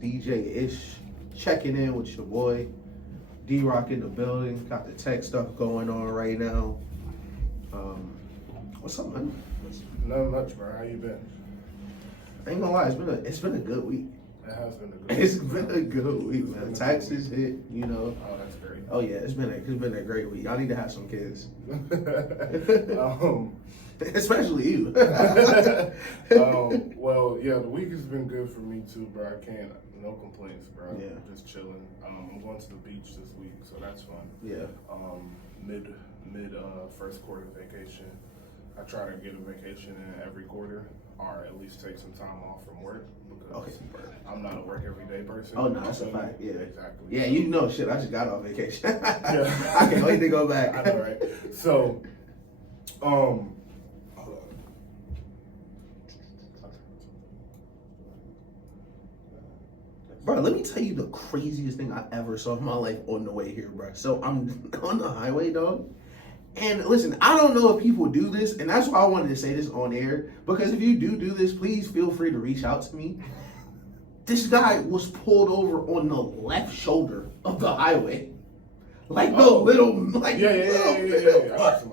DJ Ish checking in with your boy. Drock in the building. Got the tech stuff going on right now. What's up, man? Not much, bro. How you been? I ain't gonna lie, it's been a good week. It has been a good week. It's been a good week, man. Taxes hit, you know. Oh, that's great. Oh yeah, it's been a great week. Y'all need to have some kids. Especially you. Well, yeah, the week has been good for me too, bro. I can't, no complaints, bro. Yeah. Just chilling. I'm going to the beach this week, so that's fun. Yeah. Mid first quarter vacation. I try to get a vacation in every quarter, or at least take some time off from work because I'm not a work every day person. Oh no, that's a fact. Yeah, exactly. Yeah, you know, shit. I just got off vacation. Yeah. I can't wait to go back. I know, right? So, hold on. Bro, let me tell you the craziest thing I ever saw in my life on the way here, bro. So I'm on the highway, dog. And listen, I don't know if people do this, and that's why I wanted to say this on air, because if you do this, please feel free to reach out to me. This guy was pulled over on the left shoulder of the highway. Like the little, like yeah.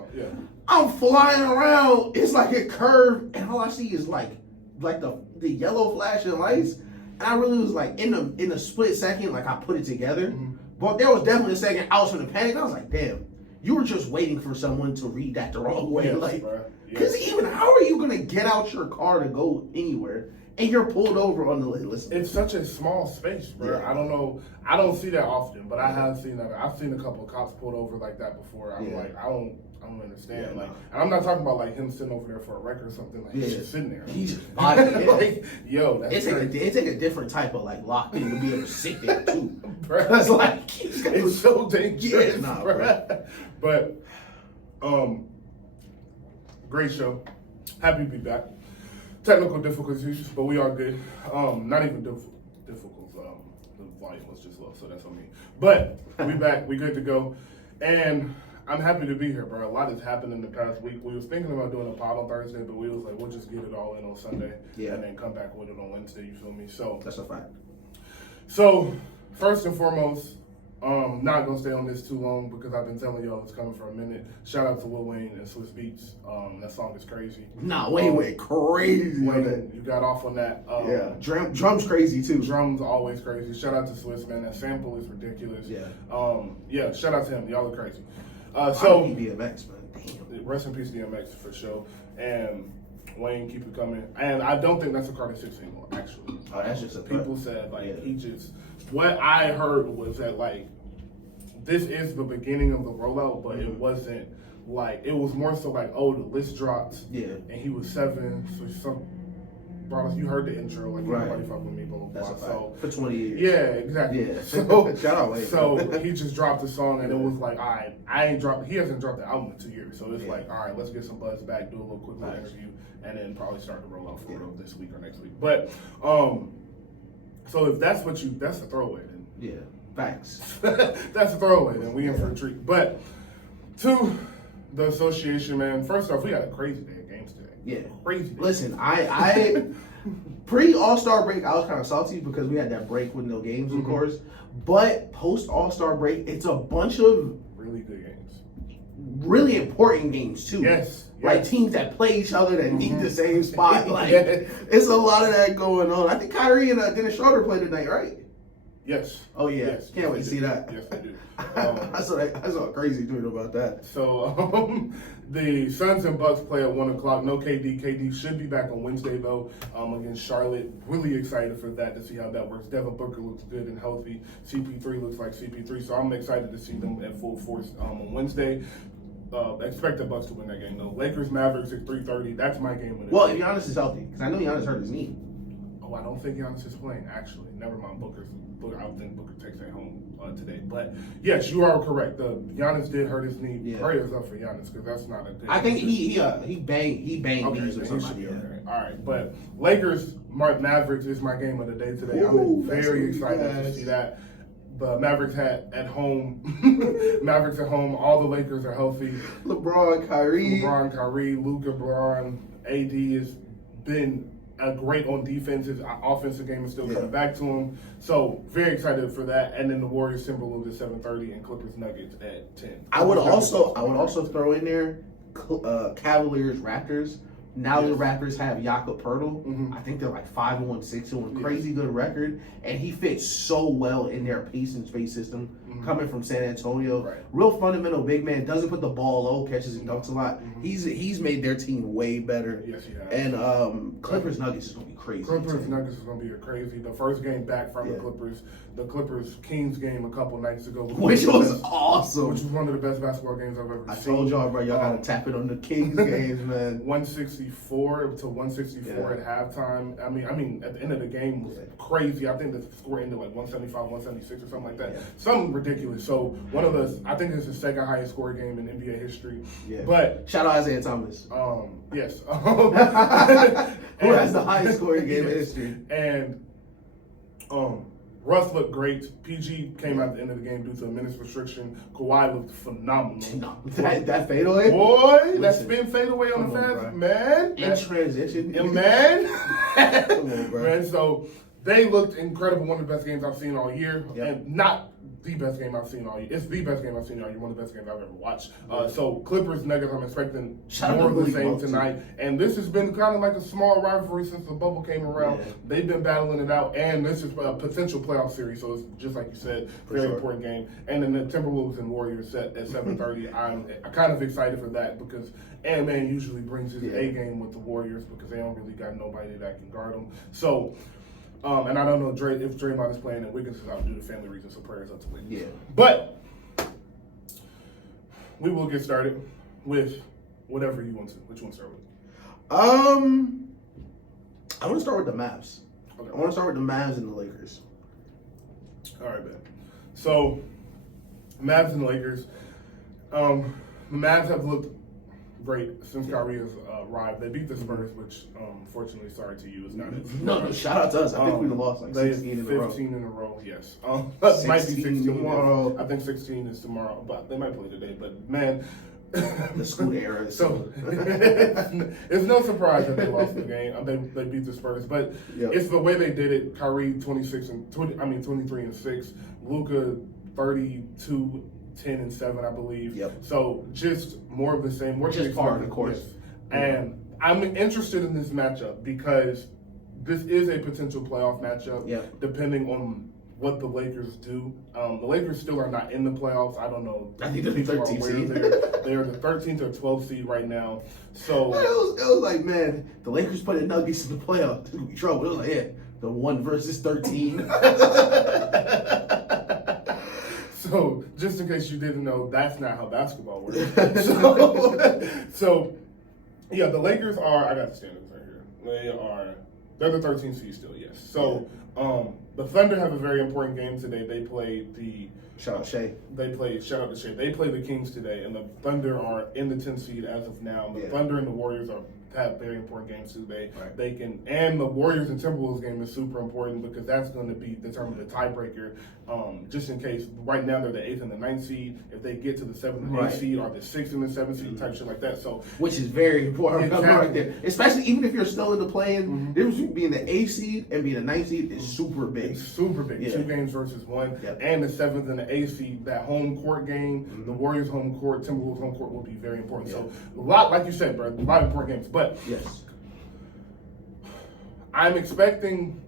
I'm flying around. It's like a curve, and all I see is like the yellow flashing lights. And I really was like in a split second, like I put it together. Mm-hmm. But there was definitely a second I was in a panic. I was like, damn, you were just waiting for someone to read that the wrong way. Yes, like, because even how are you gonna get out your car to go anywhere and you're pulled over on the list? It's such a small space, bro. Yeah. I don't know. I don't see that often, but I have seen that. I've seen a couple of cops pulled over like that before. I'm like, I don't understand. Yeah, like, and I'm not talking about like him sitting over there for a record or something. Like he's just sitting there. He's just vibing. Like, yo, that's it take a different type of like locked in to be able to sit there too. Because like it's so dangerous. Yeah, bro. But great show. Happy to be back. Technical difficulties, but we are good. Not even difficult. The volume was just low, so that's on me. But we back. We good to go. And I'm happy to be here, bro. A lot has happened in the past week. We was thinking about doing a pod on Thursday, but we was like, we'll just get it all in on Sunday. Yeah. And then come back with it on Wednesday, you feel me? So that's a fact. So, first and foremost, not gonna stay on this too long because I've been telling y'all it's coming for a minute. Shout out to Lil Wayne and Swiss Beats. That song is crazy. Nah, Wayne went crazy. Wayne, you got off on that. Yeah, drums crazy too. Drums always crazy. Shout out to Swiss, man. That sample is ridiculous. Yeah. Yeah. Shout out to him. Y'all are crazy. So DMX, man. Damn. Rest in peace, DMX for sure. And Wayne, keep it coming. And I don't think that's a Carter 6 anymore, actually. Oh, that's just a people said like he just. What I heard was that like this is the beginning of the rollout, but it wasn't like it was more so like the list dropped. Yeah. And he was 7, so bro, you heard the intro, like everybody fuck with me, blah blah blah. That's a so for 20 years. Yeah, exactly. Yeah. So shout out Wayne. So he just dropped the song, and it was like, all right, he hasn't dropped the album in 2 years, so it's like, all right, let's get some buzz back, do a little quick little interview, and then probably start the rollout for real this week or next week. But so if that's that's a throwaway then. Yeah, facts. That's a throwaway then. We in for a treat. But to the association, man. First off, we got a crazy day of games today. Yeah, crazy day. Listen, I pre All-Star break, I was kind of salty because we had that break with no games, of course. But post All-Star break, it's a bunch of really good games, really important games too. Yes. Like teams that play each other that need the same spot. Like it's a lot of that going on. I think Kyrie and Dennis Schroeder play tonight, right? Yes. Oh yeah. Yes. Can't wait to see that. Yes, they do. I saw a crazy tweet about that. So the Suns and Bucks play at 1:00. No KD. KD should be back on Wednesday though. Against Charlotte. Really excited for that to see how that works. Devin Booker looks good and healthy. CP3 looks like CP3. So I'm excited to see them at full force on Wednesday. Expect the Bucks to win that game though. Lakers Mavericks at 3:30. That's my game of the Well, if Giannis is healthy, because I know Giannis hurt his knee. Oh, I don't think Giannis is playing. Actually, never mind. I don't think Booker takes that home today. But yes, you are correct. Giannis did hurt his knee. Yeah. Prayers up for Giannis because that's not a good. I think he banged knees or somebody. Okay. All right, but Lakers Mavericks is my game of the day today. I'm very excited to see that. But Mavericks at home. Mavericks at home. All the Lakers are healthy. LeBron, Kyrie, Luka, Braun, AD has been great on defense. His offensive game is still coming back to him. So very excited for that. And then the Warriors Timberwolves at 7:30 and Clippers Nuggets at 10. I would also throw in there Cavaliers Raptors. Now the Raptors have Jakob Poeltl. I think they're like 5-1, 6-1, crazy good record, and he fits so well in their pace and space system. Coming from San Antonio, real fundamental big man, doesn't put the ball low, catches and dunks a lot. He's made their team way better. Yes, he has. And Clippers Nuggets is gonna be crazy. Clippers Nuggets is gonna be crazy. The first game back from the Clippers Kings game a couple nights ago, which was awesome. Which was one of the best basketball games I've ever seen. I told y'all, bro, y'all gotta tap it on the Kings games, man. 164 to 164 at halftime. I mean, at the end of the game was crazy. I think the score ended like 175, 176 or something like that. Something ridiculous. So I think it's the second highest score game in NBA history. Yeah. But shout out Isaiah Thomas. Yes. Who has the highest scoring game in history? And Russ looked great. PG came out at the end of the game due to a minutes restriction. Kawhi looked phenomenal. That fadeaway? Boy, that spin fadeaway on the fast, man. In transition. Man. Come on, bro. Man, so they looked incredible. One of the best games I've seen all year. And not the best game I've seen all year. It's the best game I've seen all year. One of the best games I've ever watched. So Clippers Nuggets, I'm expecting more of the same tonight. And this has been kind of like a small rivalry since the bubble came around. They've been battling it out, and this is a potential playoff series. So it's just like you said, very important game. And then the Timberwolves and Warriors set at 7:30. I'm kind of excited for that because Ant-Man usually brings his A game with the Warriors because they don't really got nobody that can guard them. So. And I don't know if Draymond is playing and Wiggins is out due to family reasons, so prayers up to Wiggins. Yeah. But we will get started with whatever you want to. Which one to start with? I want to start with the Mavs. Okay. I want to start with the Mavs and the Lakers. All right, man. So, Mavs and the Lakers. The Mavs have looked great since Kyrie has arrived. They beat the Spurs, which, unfortunately, sorry to you, is not it. No, shout out to us. I think we lost like 16 in a row. 15 in a row, yes. That might be 16 tomorrow. I think 16 is tomorrow, but they might play today. But, man. The school era. So, it's no surprise that they lost the game. They beat the Spurs, but it's the way they did it. Kyrie 23 and 6. Luka 32. 10 and 7, I believe. So just more of the same. We're just part of the course. And I'm interested in this matchup because this is a potential playoff matchup. Depending on what the Lakers do. The Lakers still are not in the playoffs. I don't know. I think they're the 13th seed. They're the 13th or 12th seed right now. So it was like, man, the Lakers put the Nuggets in the playoffs. It would be trouble. It was like, the 1 versus 13. So, just in case you didn't know, that's not how basketball works. So, the Lakers are, I got the standings right here. They're the 13th seed still, yes. So, the Thunder have a very important game today. They play shout out Shea. Shout out to Shea. They play the Kings today, and the Thunder are in the 10th seed as of now. The Thunder and the Warriors have very important games today. They can, and the Warriors and Timberwolves game is super important because that's going to determine the tiebreaker. Just in case, right now they're the 8th and the 9th seed. If they get to the 7th and 8th seed, or the 6th and the 7th seed, type shit like that. So, which is very important right there. Especially even if you're still in the play-in, the difference between being the 8th seed and being the 9th seed is super big. It's super big. 2 games versus 1, and the 7th and the 8th seed. That home court game, the Warriors home court, Timberwolves home court will be very important. So a lot, like you said, bro, a lot of important games. But I'm expecting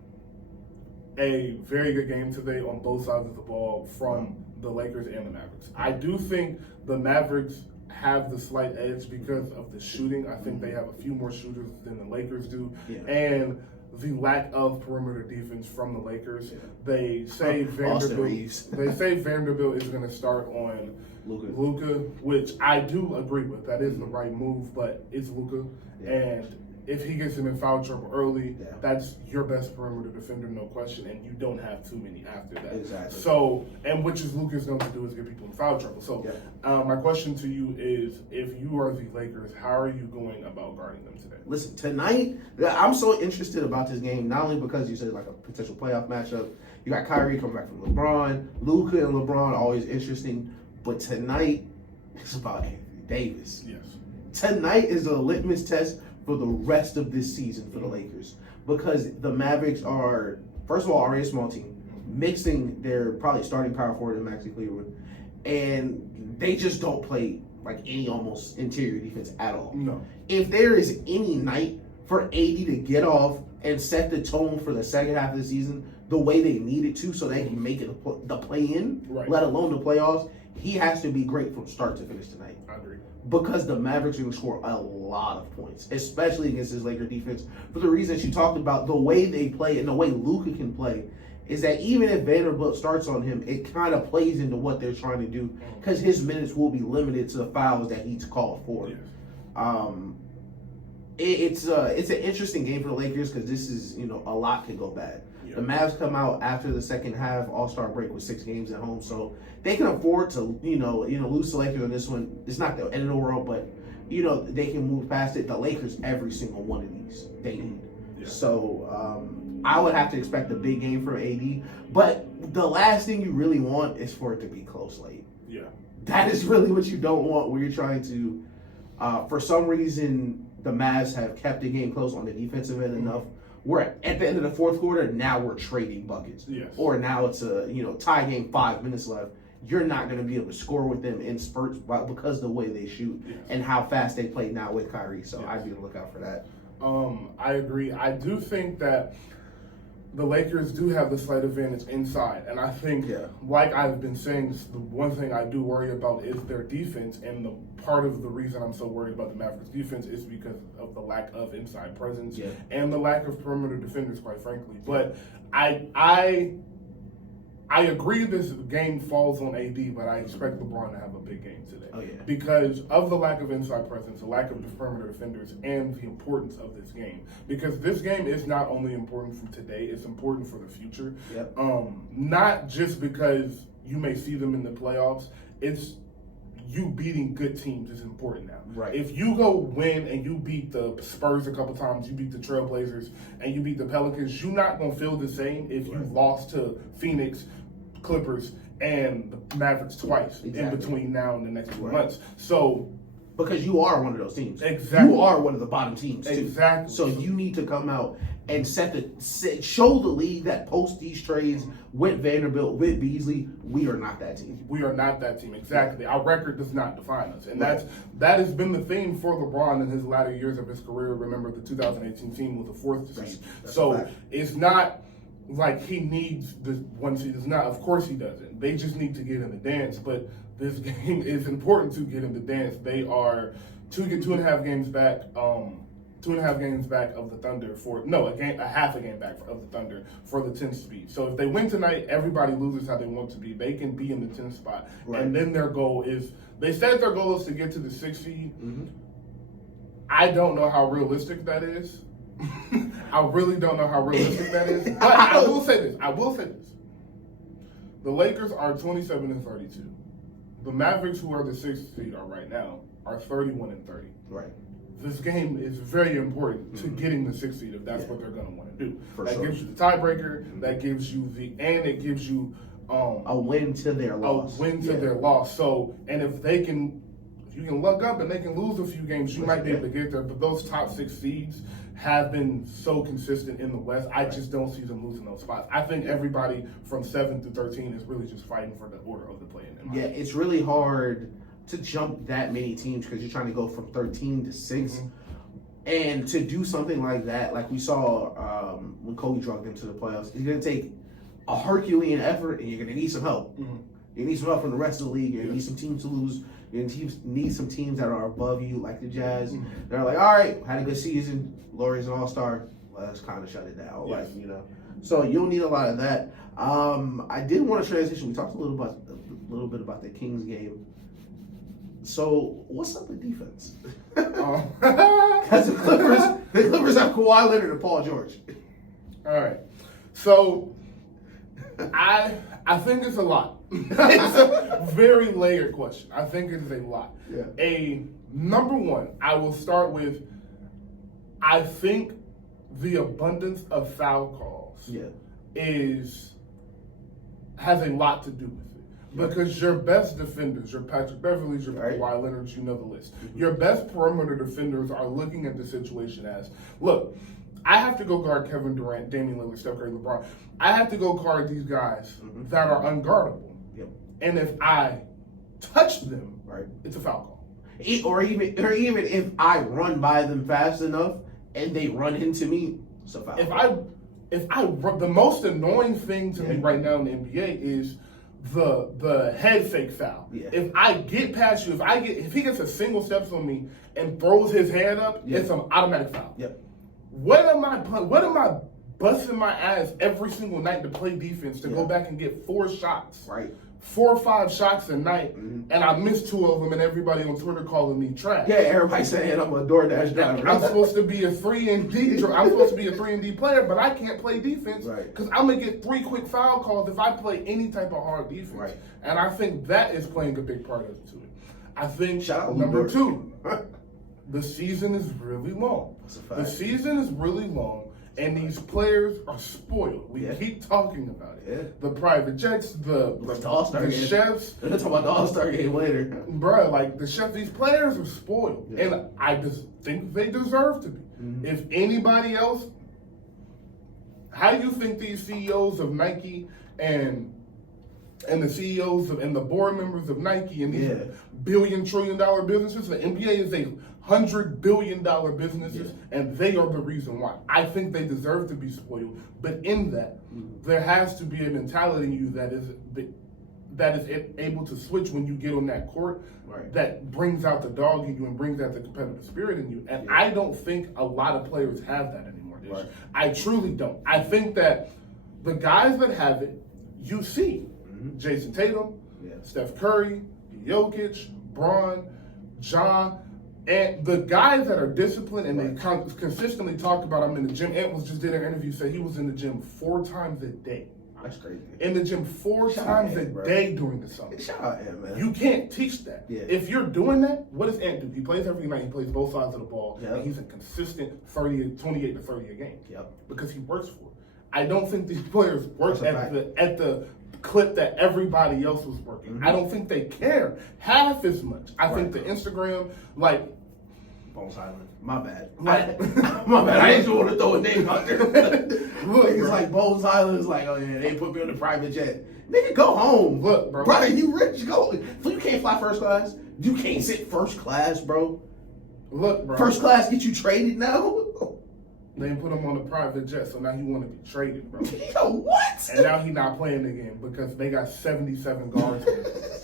a very good game today on both sides of the ball from the Lakers and the Mavericks. I do think the Mavericks have the slight edge because of the shooting. I think they have a few more shooters than the Lakers do. And the lack of perimeter defense from the Lakers. They say Vanderbilt is going to start on Luka, which I do agree with. That is the right move, but it's Luka. And if he gets him in foul trouble early, that's your best perimeter defender, no question, and you don't have too many after that. Exactly. So, and what Luka's going to do is get people in foul trouble. So, my question to you is, if you are the Lakers, how are you going about guarding them today? Listen, tonight, I'm so interested about this game, not only because you said like a potential playoff matchup. You got Kyrie coming back from LeBron. Luka and LeBron, always interesting. But tonight, it's about Anthony Davis. Yes. Tonight is a litmus test for the rest of this season for the Lakers, because the Mavericks are, first of all, already a small team, mixing their probably starting power forward in Maxi Cleveland, and they just don't play like any almost interior defense at all. No. If there is any night for AD to get off and set the tone for the second half of the season the way they need it to, so they can make it the play-in, Right. let alone the playoffs, he has to be great from start to finish tonight. I agree. Because the Mavericks are going to score a lot of points, especially against this Laker defense. For the reasons you talked about, the way they play and the way Luka can play, is that even if Vanderbilt starts on him, it kind of plays into what they're trying to do, because his minutes will be limited to the fouls that he's called for. Yes. It's an interesting game for the Lakers, because this is, a lot could go bad. Yeah. The Mavs come out after the second half All-Star break with 6 games at home, so they can afford to lose to Lakers on this one. It's not the end of the world, but they can move past it. The Lakers, every single one of these they need. Yeah. So I would have to expect a big game from AD, but the last thing you really want is for it to be close late. Yeah. That is really what you don't want, where you're trying to, for some reason, the Mavs have kept the game close on the defensive end enough where at the end of the fourth quarter, now we're trading buckets. Yes. Or now it's a, tie game, 5 minutes left. You're not going to be able to score with them in spurts because of the way they shoot and how fast they play now with Kyrie. So I'd be on the lookout for that. I agree. I do think that the Lakers do have the slight advantage inside. And I think, like I've been saying, the one thing I do worry about is their defense. And the part of the reason I'm so worried about the Mavericks defense is because of the lack of inside presence and the lack of perimeter defenders, quite frankly. But I agree this game falls on AD, but I expect LeBron to have a big game today. Oh, yeah. Because of the lack of inside presence, the lack of perimeter defenders, and the importance of this game. Because this game is not only important for today, it's important for the future. Yep. Not just because you may see them in the playoffs, it's you beating good teams is important now. Right. If you go win and you beat the Spurs a couple times, you beat the Trailblazers, and you beat the Pelicans, you're not going to feel the same if you lost to Phoenix, Clippers, and the Mavericks twice in between now and the next 2 months. So, because you are one of those teams. Exactly. You are one of the bottom teams, too. Exactly. So you need to come out and show the league that post these trades with Vanderbilt, with Beasley, we are not that team. We are not that team. Exactly. Our record does not define us. And that has been the theme for LeBron in his latter years of his career. Remember, the 2018 team was the 4th seed. So it's not like he needs this one seed. It's not. Of course he doesn't. They just need to get in the dance. But this game is important to get in the dance. They are 2.5 games back. 2.5 games back of the Thunder a half a game back of the Thunder for the 10th seed. So if they win tonight, everybody loses how they want to be. They can be in the 10th spot. Right. And then their goal is, they said their goal is to get to the 6th seed. Mm-hmm. I don't know how realistic that is. I really don't know how realistic that is. But I will say this. The Lakers are 27-32. The Mavericks, who are the 6th seed right now, are 31-30. Right. This game is very important to getting the 6th seed if that's what they're going to want to do. That gives you the tiebreaker. That gives you it gives you a win to their loss. Their loss. So, and if you can luck up and they can lose a few games, you might be able to get there. But those top 6 seeds have been so consistent in the West. I just don't see them losing those spots. I think everybody from 7 through 13 is really just fighting for the order of the play-in. It's really hard to jump that many teams because you're trying to go from 13 to 6. Mm-hmm. And to do something like that, like we saw when Kobe Drock into the playoffs, it's going to take a Herculean effort, and you're going to need some help. Mm-hmm. You need some help from the rest of the league. You're going to need some teams to lose. You're going to need some teams that are above you, like the Jazz. Mm-hmm. They're like, all right, had a good season. Laurie's an all-star. Let's kind of shut it down. Yes. So you'll need a lot of that. I did want to transition. We talked a little bit about the Kings game. So what's up with defense? Because the Clippers have Kawhi Leonard and Paul George. All right. So I think it's a lot. It's a very layered question. I think it is a lot. Yeah. Number one, I will start with, I think the abundance of foul calls has a lot to do with it. Because your best defenders, your Patrick Beverleys, your Kawhi Leonards, you know the list. Your best perimeter defenders are looking at the situation as, look, I have to go guard Kevin Durant, Damian Lillard, Steph Curry, LeBron. I have to go guard these guys that are unguardable. Yep. And if I touch them, it's a foul call. Or even if I run by them fast enough and they run into me, it's a foul. The most annoying thing to me right now in the NBA is the head fake foul. Yeah. If I get past you, if he gets a single steps on me and throws his hand up, it's an automatic foul. Yep. What am I busting my ass every single night to play defense to go back and get 4 shots? Right. 4 or 5 shots a night, and I missed 2 of them, and everybody on Twitter calling me trash. Yeah, everybody saying I'm a DoorDash driver. I'm supposed to be a 3-and-D. I'm supposed to be a 3-and-D player, but I can't play defense because I'm gonna get 3 quick foul calls if I play any type of hard defense. Right. And I think that is playing a big part of it to it. I think number 2, the season is really long. That's a fact. The season is really long. And these players are spoiled. We keep talking about it. Yeah. The private jets, the chefs. We're talking about the All-Star game later. Bro, like the chefs, these players are spoiled. Yeah. And I just think they deserve to be. If anybody else, how do you think these CEOs of Nike and the CEOs and the board members of Nike and these billion, trillion-dollar businesses, the NBA is a $100 billion businesses, and they are the reason why. I think they deserve to be spoiled, but in that, there has to be a mentality in you that is able to switch when you get on that court, that brings out the dog in you and brings out the competitive spirit in you. And I don't think a lot of players have that anymore. I truly don't. I think that the guys that have it, you see, Jason Tatum, Steph Curry, Jokic, Braun, Ja. And the guys that are disciplined and they consistently talk about, I'm in the gym. Ant just did an interview, said he was in the gym 4 times a day. That's crazy. In the gym 4 times a day during the summer. Shout out Ant, man. You can't teach that. Yeah. If you're doing that, what does Ant do? He plays every night. He plays both sides of the ball. And he's a consistent 28 to 30 a game. Because he works for it. I don't think these players work at the clip that everybody else was working. I don't think they care half as much. I think the Instagram, like, Bones Island. My bad. My bad. I didn't want to throw a name out there. Look, it's like Bones Island is like, oh yeah, they put me on a private jet. Nigga, go home. Look, bro. Brian, you rich. Go. You can't fly first class. You can't sit first class, bro. Look, bro. First class get you traded now? They put him on a private jet, so now he want to be traded, bro. Yo, what? And now he not playing the game because they got 77 guards on it.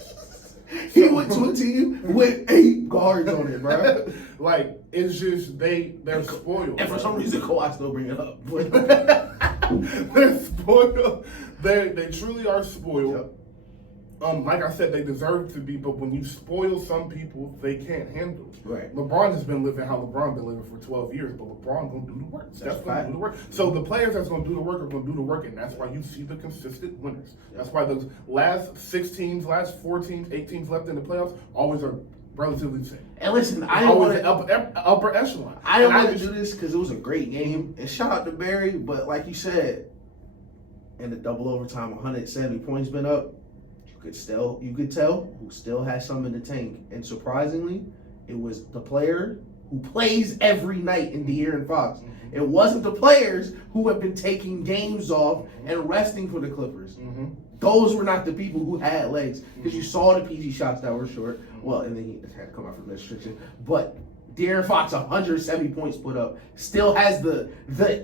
He went to a team with 8 guards on it, bro. Like, it's just, they're spoiled. And for some reason, Kawhi still bring it up. They're spoiled. They truly are spoiled. Like I said, they deserve to be, but when you spoil some people, they can't handle it. Right. LeBron has been living how LeBron been living for 12 years, but LeBron gonna do the work. Steph's gonna do the work. So the players that's gonna do the work are gonna do the work, and that's why you see the consistent winners. That's why those last 6 teams, last 4 teams, 8 teams left in the playoffs always are relatively the same. And listen, I didn't want to upper echelon. I didn't want to do this because it was a great game, and shout out to Barry. But like you said, in the double overtime, 170 points been up. You could tell who still has some in the tank. And surprisingly, it was the player who plays every night in De'Aaron Fox. It wasn't the players who have been taking games off and resting for the Clippers. Those were not the people who had legs. Because you saw the PG shots that were short. Well, and then he had to come out from restriction. But De'Aaron Fox, 170 points put up, still has the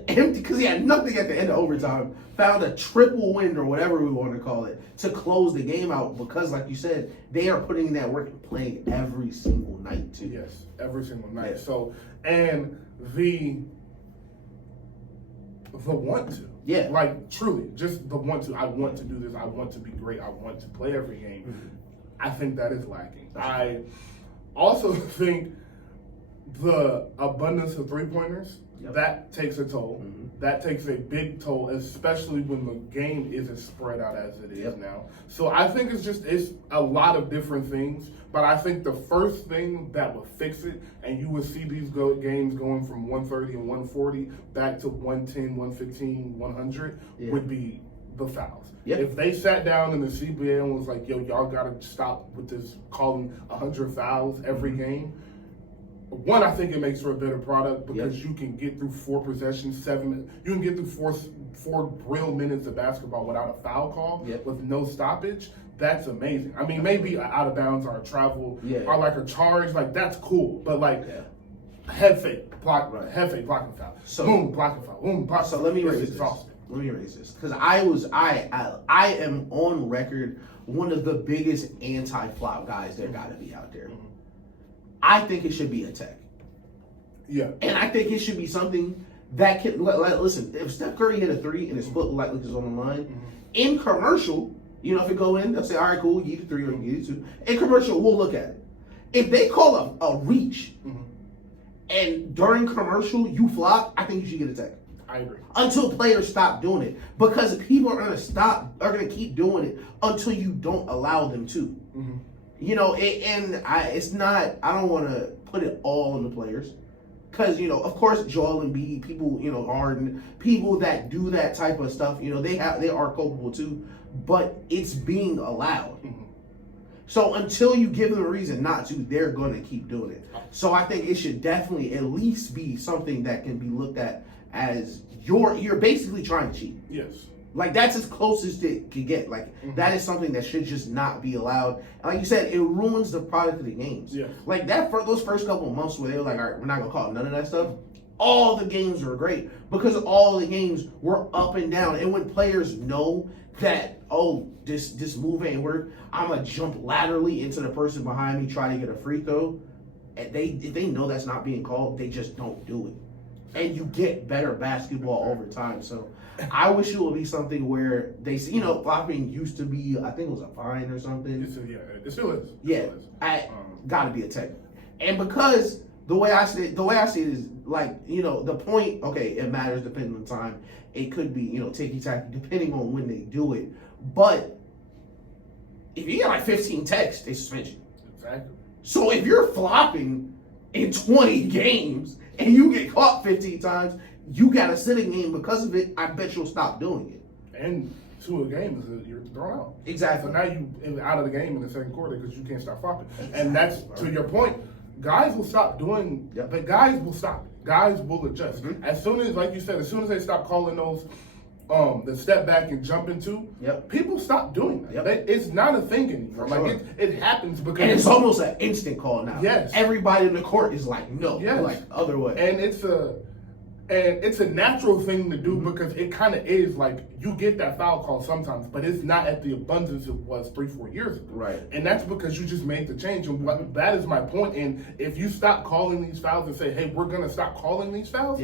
empty, because he had nothing at the end of overtime, found a triple win or whatever we want to call it to close the game out because, like you said, they are putting in that work and playing every single night too. Yes, every single night. Yeah. So, and the want to. Yeah. Like, truly, just the want to. I want to do this. I want to be great. I want to play every game. I think that is lacking. I also think the abundance of three-pointers, that takes a toll. That takes a big toll, especially when the game isn't spread out as it is now. So I think it's a lot of different things, but I think the first thing that would fix it, and you would see these games going from 130 and 140 back to 110, 115, 100, would be the fouls. Yep. If they sat down in the CBA and was like, yo, y'all got to stop with this calling 100 fouls every game, one, I think it makes for a better product because you can get through 4 possessions, 7 minutes. You can get through four real minutes of basketball without a foul call with no stoppage. That's amazing. I mean, maybe an out of bounds or a travel or like a charge, like that's cool. But like head fake, blocking foul. So, boom, blocking foul. Boom, blocking foul. So let me raise this. Let me raise this because I am on record one of the biggest anti-flop guys there got to be out there. I think it should be a tech. Yeah. And I think it should be something that can, listen, if Steph Curry hit a 3 and his foot like it's on the line, in commercial, you know, if it go in, they'll say, all right, cool, you get a 3 or you get a 2. In commercial, we'll look at it. If they call a reach and during commercial you flop, I think you should get a tech. I agree. Until players stop doing it. Because people are gonna keep doing it until you don't allow them to. You know, it's not, I don't want to put it all on the players. Because, you know, of course, Joel Embiid, people, you know, Harden, people that do that type of stuff, you know, they are culpable too. But it's being allowed. So until you give them a reason not to, they're going to keep doing it. So I think it should definitely at least be something that can be looked at as you're basically trying to cheat. Yes. Like, that's as close as it could get. Like, that is something that should just not be allowed. And like you said, it ruins the product of the games. Yeah. Like, those first couple of months where they were like, all right, we're not going to call it none of that stuff. All the games were great because all the games were up and down. And when players know that, oh, this move ain't work, I'm going to jump laterally into the person behind me, try to get a free throw. And if they know that's not being called, they just don't do it. And you get better basketball over time. So I wish it would be something where they, you know, flopping used to be, I think it was a fine or something. It still is. Gotta be a tech. And because the way I see it is like, you know, the point, okay, it matters depending on time. It could be, you know, ticky-tacky depending on when they do it. But if you get like 15 techs, they suspend you. Exactly. So if you're flopping in 20 games and you get caught 15 times, you got a sitting game because of it. I bet you'll stop doing it. And 2 a game is you're thrown out. Exactly. So now you out of the game in the second quarter because you can't stop flopping. And that's to your point. Guys will stop doing, but guys will stop. Guys will adjust. As soon as, like you said, as soon as they stop calling those, the step back and jump into, people stop doing that. It's not a thing anymore. Like it happens because, and it's almost an instant call now. Yes. Everybody in the court is like, no, like other way. And it's a natural thing to do because it kind of is like you get that foul call sometimes, but it's not at the abundance it was 3-4 years ago. Right. And that's because you just made the change. And that is my point. And if you stop calling these fouls and say, hey, we're going to stop calling these fouls,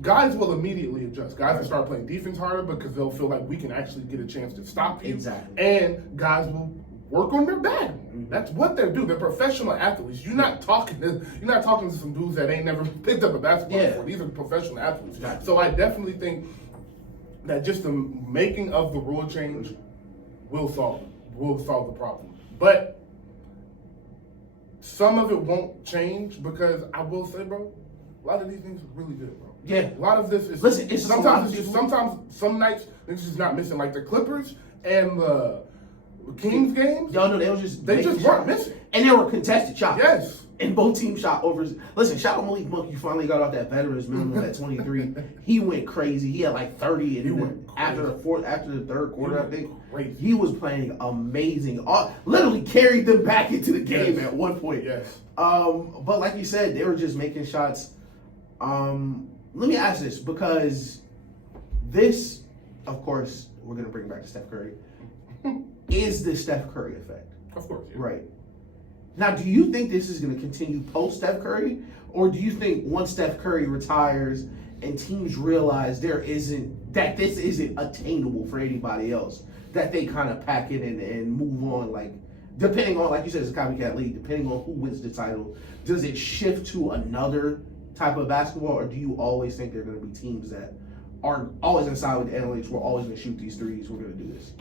guys will immediately adjust. Guys will start playing defense harder because they'll feel like we can actually get a chance to stop you. Exactly. And guys will work on their batting. That's what they do. They're professional athletes. You're not talking to some dudes that ain't never picked up a basketball before. These are professional athletes. Exactly. So I definitely think that just the making of the rule change will solve the problem. But some of it won't change because I will say, bro, a lot of these things are really good, bro. Yeah. A lot of this is sometimes some nights it's just not missing. Like the Clippers and the Kings games, they just weren't missing. And there were contested shots. Yes. And both teams shot over. Listen, shout out Malik Monk. You finally got off that veterans minimum at 23. He went crazy. He had like 30, and after the third quarter, I think he was playing amazing. Literally carried them back into the game at one point. Yes. But like you said, they were just making shots. Let me ask this because this, of course, we're gonna bring back to Steph Curry. Is the Steph Curry effect? Of course. Yeah. Right. Now, do you think this is going to continue post Steph Curry? Or do you think once Steph Curry retires and teams realize this isn't attainable for anybody else, that they kind of pack it and move on, like, depending on, like you said, it's a copycat league, depending on who wins the title, does it shift to another type of basketball, or do you always think there are going to be teams that are always going to side with the analytics, we're always going to shoot these threes, we're going to do this?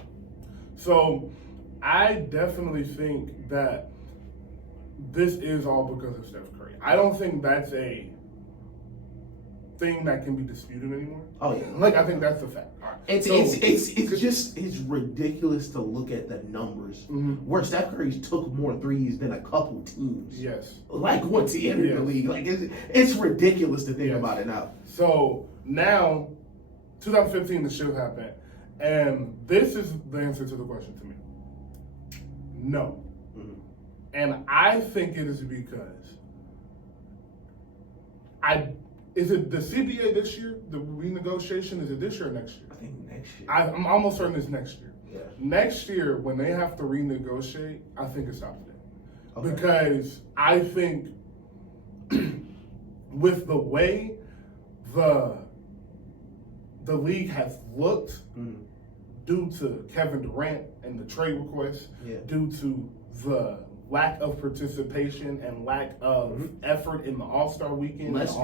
So, I definitely think that this is all because of Steph Curry. I don't think that's a thing that can be disputed anymore. Oh yeah, Like I think that's a fact. All right. It's ridiculous to look at the numbers where Steph Curry took more threes than a couple teams. Yes. Like once he entered the league, like it's ridiculous to think about it now. So now, 2015, the shift happened, and this is the answer to the question to me. No. And I think it is because is it the CBA this year, the renegotiation, is it this year or next year? I think next year. I'm almost certain it's next year. Yeah. Next year, when they have to renegotiate, I think it stops there. Okay. Because I think with the way the league has looked due to Kevin Durant and the trade requests, due to the lack of participation and lack of effort in the All-Star weekend. Less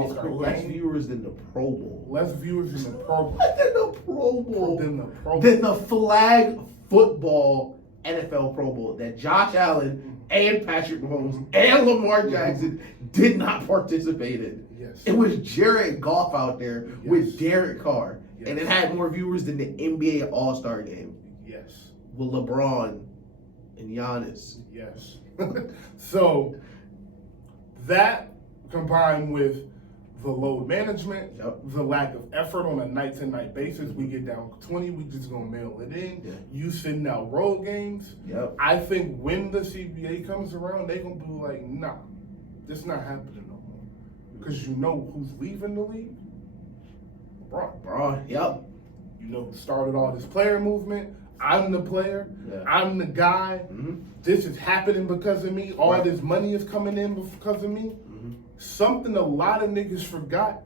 viewers than the Pro Bowl. Less viewers than the Pro Bowl. Than the Pro Bowl. Than the flag football NFL Pro Bowl that Josh Allen and Patrick Mahomes and Lamar Jackson did not participate in. Yes. It was Jared Goff out there with Derek Carr. Yes. And it had more viewers than the NBA All-Star game. Yes. With LeBron and Giannis. Yes. So that combined with the load management, the lack of effort on a night-to-night basis, we get down 20, we just gonna mail it in. Yeah. You sending out road games. Yep. I think when the CBA comes around, they gonna be like, nah, this not happening no more. Because you know who's leaving the league? LeBron. Yep. You know who started all this player movement? I'm the player. Yeah. I'm the guy. This is happening because of me. All this money is coming in because of me. Something a lot of niggas forgot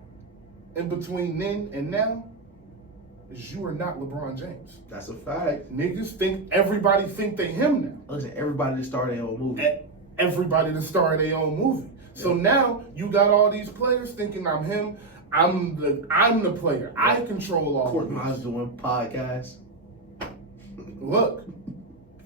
in between then and now is you are not LeBron James. That's a fact. Niggas think everybody think they him now. Listen, everybody to star their own movie. Everybody to star their own movie. Yeah. So now you got all these players thinking I'm him. I'm the player. Yeah. I control all of this. Courtney's doing podcasts. Look,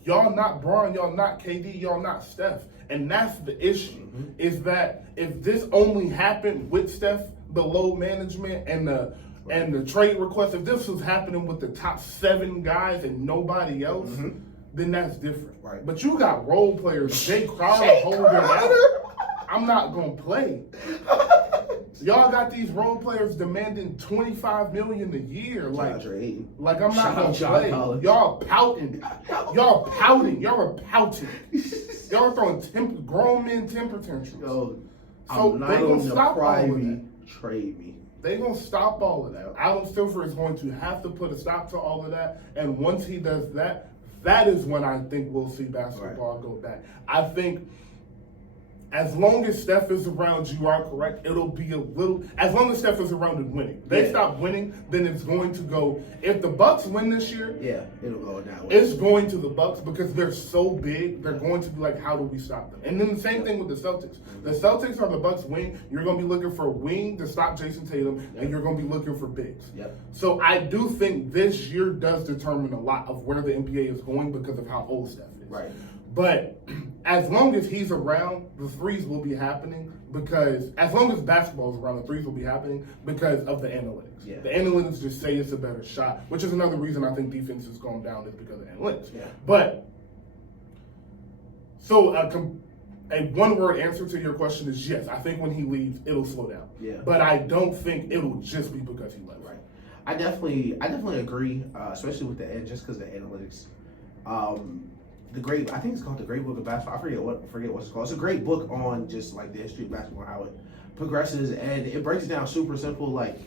y'all not Braun, y'all not KD, y'all not Steph. And that's the issue, is that if this only happened with Steph, the load management and the trade request, if this was happening with the top 7 guys and nobody else, then that's different. Right. But you got role players, Jay Crowder holding out. I'm not going to play. Y'all got these role players demanding $25 million a year. Like I'm not gonna play. Y'all pouting. Y'all pouting. Y'all are pouting. Y'all are throwing grown men temper tantrums. Yo, so they gonna stop all of that. Trade me. They gonna stop all of that. Adam Silver is going to have to put a stop to all of that. And once he does that, that is when I think we'll see basketball go back. I think as long as Steph is around, you are correct. It'll be a little. As long as Steph is around and winning, they stop winning, then it's going to go. If the Bucks win this year, it'll go that way. It's going to the Bucks because they're so big. They're going to be like, how do we stop them? And then the same thing with the Celtics. The Celtics are the Bucks wing. You're going to be looking for a wing to stop Jason Tatum, and you're going to be looking for bigs. So I do think this year does determine a lot of where the NBA is going because of how old Steph is. Right. But as long as he's around, the threes will be happening because as long as basketball is around, the threes will be happening because of the analytics. The analytics just say it's a better shot, which is another reason I think defense has gone down is because of analytics. But so a one-word answer to your question is yes. I think when he leaves, it'll slow down. But I don't think it'll just be because he left. Right. I definitely agree, especially with the end, just because of the analytics. I think it's called The Great Book of Basketball. I forget what it's called. It's a great book on just like the history of basketball, how it progresses, and it breaks it down super simple. Like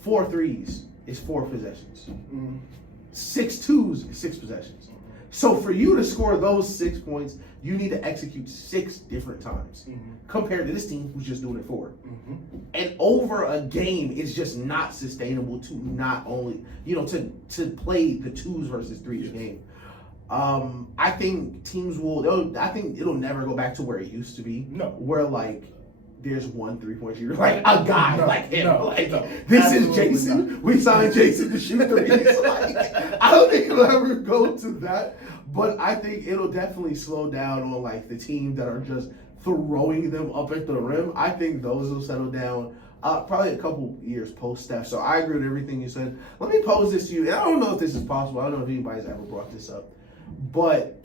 4 threes is 4 possessions. 6 twos is 6 possessions. So for you to score those 6 points, you need to execute 6 different times. Compared to this team who's just doing it 4. And over a game, it's just not sustainable to not only to play the 2s versus 3s game. I think teams I think it'll never go back to where it used to be. No. Where like there's 1 3-point shooter, like a guy like him. This is Jason. Not. We signed Jason to shoot threes. I don't think it'll ever go to that, but I think it'll definitely slow down on like the teams that are just throwing them up at the rim. I think those will settle down. Probably a couple years post Steph. So I agree with everything you said. Let me pose this to you. And I don't know if this is possible. I don't know if anybody's ever brought this up. But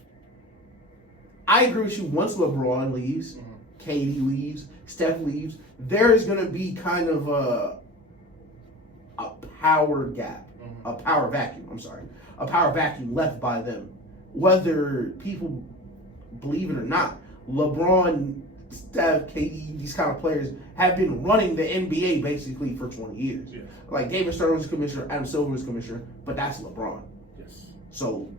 I agree with you. Once LeBron leaves, KD leaves, Steph leaves, there's going to be kind of a power gap, a power vacuum. A power vacuum left by them. Whether people believe it or not, LeBron, Steph, KD, these kind of players have been running the NBA basically for 20 years. Yeah. Like David Stern was commissioner, Adam Silver was commissioner, but that's LeBron. Yes. So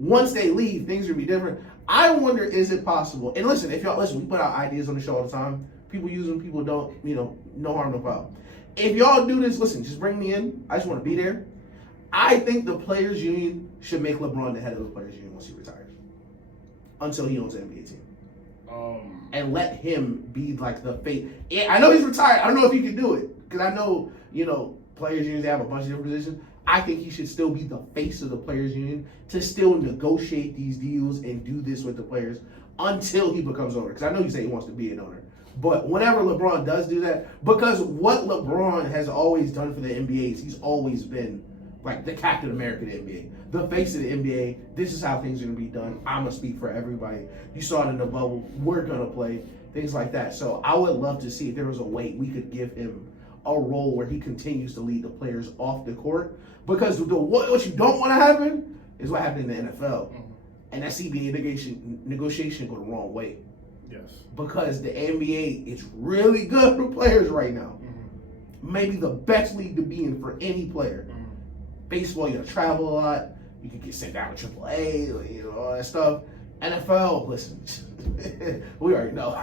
once they leave, things are gonna be different. I wonder, is it possible? And listen, if y'all listen, we put out ideas on the show all the time. People use them, people don't. No harm, no foul. If y'all do this, listen, just bring me in. I just want to be there. I think the players' union should make LeBron the head of the players' union once he retires, until he owns an NBA team. And let him be like the face. I know he's retired. I don't know if he can do it because I know players unions have a bunch of different positions. I think he should still be the face of the players union to still negotiate these deals and do this with the players until he becomes owner. Because I know you say he wants to be an owner, but whenever LeBron does do that, because what LeBron has always done for the NBA is he's always been like the Captain America of the NBA, the face of the NBA. This is how things are going to be done. I'm going to speak for everybody. You saw it in the bubble. We're going to play, things like that. So I would love to see if there was a way we could give him a role where he continues to lead the players off the court. Because what you don't want to happen is what happened in the NFL. And that CBA negotiation go the wrong way. Yes. Because the NBA is really good for players right now. Maybe the best league to be in for any player. Baseball, you gotta travel a lot. You can get sent down to AAA, all that stuff. NFL, listen, we already know.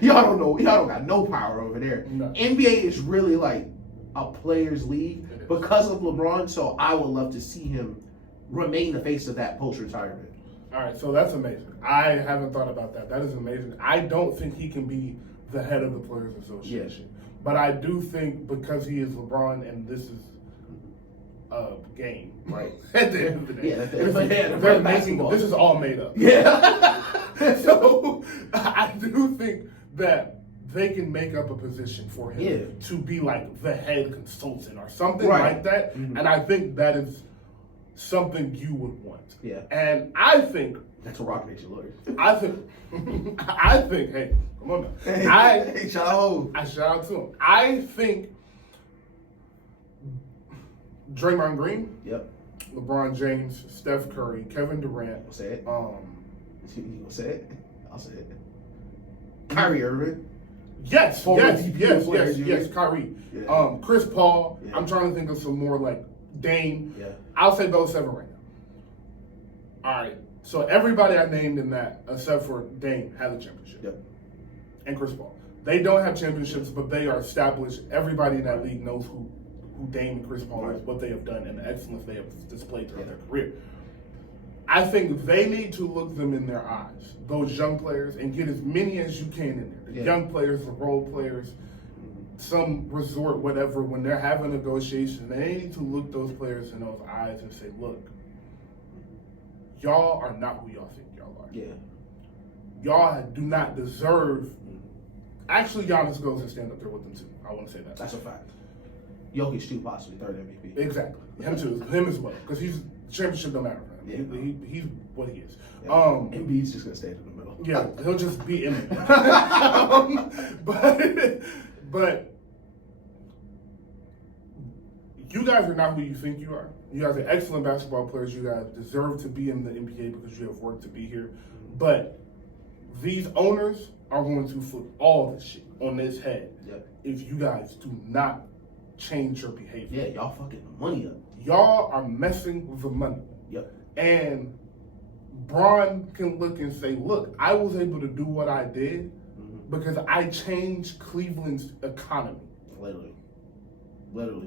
Y'all don't know. Y'all don't got no power over there. No. NBA is really like a players' league because of LeBron. So I would love to see him remain the face of that post-retirement. All right, so that's amazing. I haven't thought about that. That is amazing. I don't think he can be the head of the Players Association. But I do think because he is LeBron and this is a game, right? At the end of the day. They're making, this is all made up. Yeah. So I do think that they can make up a position for him to be like the head consultant or something like that. And I think that is something you would want. Yeah. And I think that's what Rock Nation lawyers. I think, hey, come on now. Hey, shout out. I shout out to him. I think Draymond Green, LeBron James, Steph Curry, Kevin Durant. I'll say it. You gonna say it? I'll say it. Mm-hmm. Kyrie Irving. Yes, Kyrie. Yeah. Chris Paul. Yeah. I'm trying to think of some more like Dame. Yeah. I'll say those 7 right now. All right. So everybody I named in that, except for Dame, has a championship. Yep. And Chris Paul. They don't have championships, but they are established. Everybody in that league knows who Dame and Chris Paul is, what they have done, and the excellence they have displayed throughout their career. I think they need to look them in their eyes, those young players, and get as many as you can in there. The young players, the role players, some resort, whatever, when they're having negotiations, they need to look those players in those eyes and say, look, y'all are not who y'all think y'all are. Yeah. Y'all do not deserve. Actually, Giannis goes and stand up there with them too. I want to say that. That's a fact. Jokic too, possibly third MVP. Exactly. Him too. Him as well. Because he's championship don't matter for him. Yeah. He's what he is. Yeah. Embiid's just gonna stand in the middle. Yeah, he'll just be in it. But you guys are not who you think you are. You guys are excellent basketball players. You guys deserve to be in the NBA because you have worked to be here. But these owners are going to flip all this shit on this head if you guys do not change your behavior. Yeah, y'all fucking the money up. Y'all are messing with the money. Yep. And Braun can look and say, look, I was able to do what I did because I changed Cleveland's economy. Literally.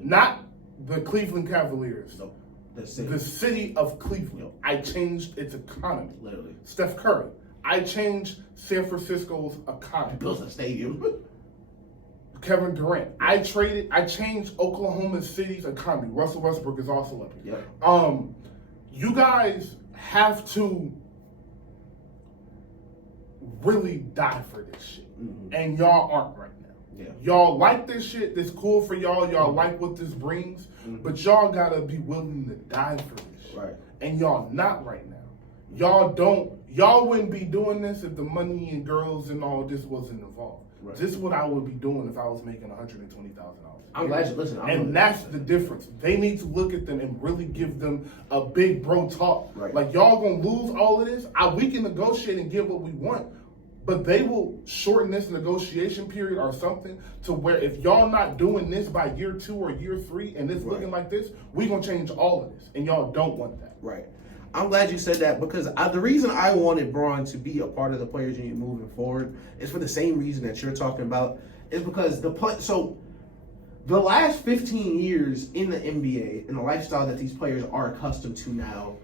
Not the Cleveland Cavaliers. No. The city of Cleveland. Yep. I changed its economy. Literally. Steph Curry. I changed San Francisco's economy. Built a stadium. Kevin Durant. I changed Oklahoma City's economy. Russell Westbrook is also up here. Yeah. You guys have to really die for this shit. And y'all aren't right now. Yeah. Y'all like this shit. This cool for y'all. Y'all like what this brings. But y'all gotta be willing to die for this shit. Right. And y'all not right now. Y'all wouldn't be doing this if the money and girls and all this wasn't involved. Right. This is what I would be doing if I was making $120,000. I'm glad you listen. And that's the difference. They need to look at them and really give them a big bro talk. Right. Like, y'all gonna lose all of this. We can negotiate and get what we want, but they will shorten this negotiation period or something to where if y'all not doing this by year 2 or year 3 and it's looking like this, we gonna change all of this, and y'all don't want that. Right. I'm glad you said that because the reason I wanted Braun to be a part of the Players Union moving forward is for the same reason that you're talking about. Is because the last 15 years in the NBA and the lifestyle that these players are accustomed to now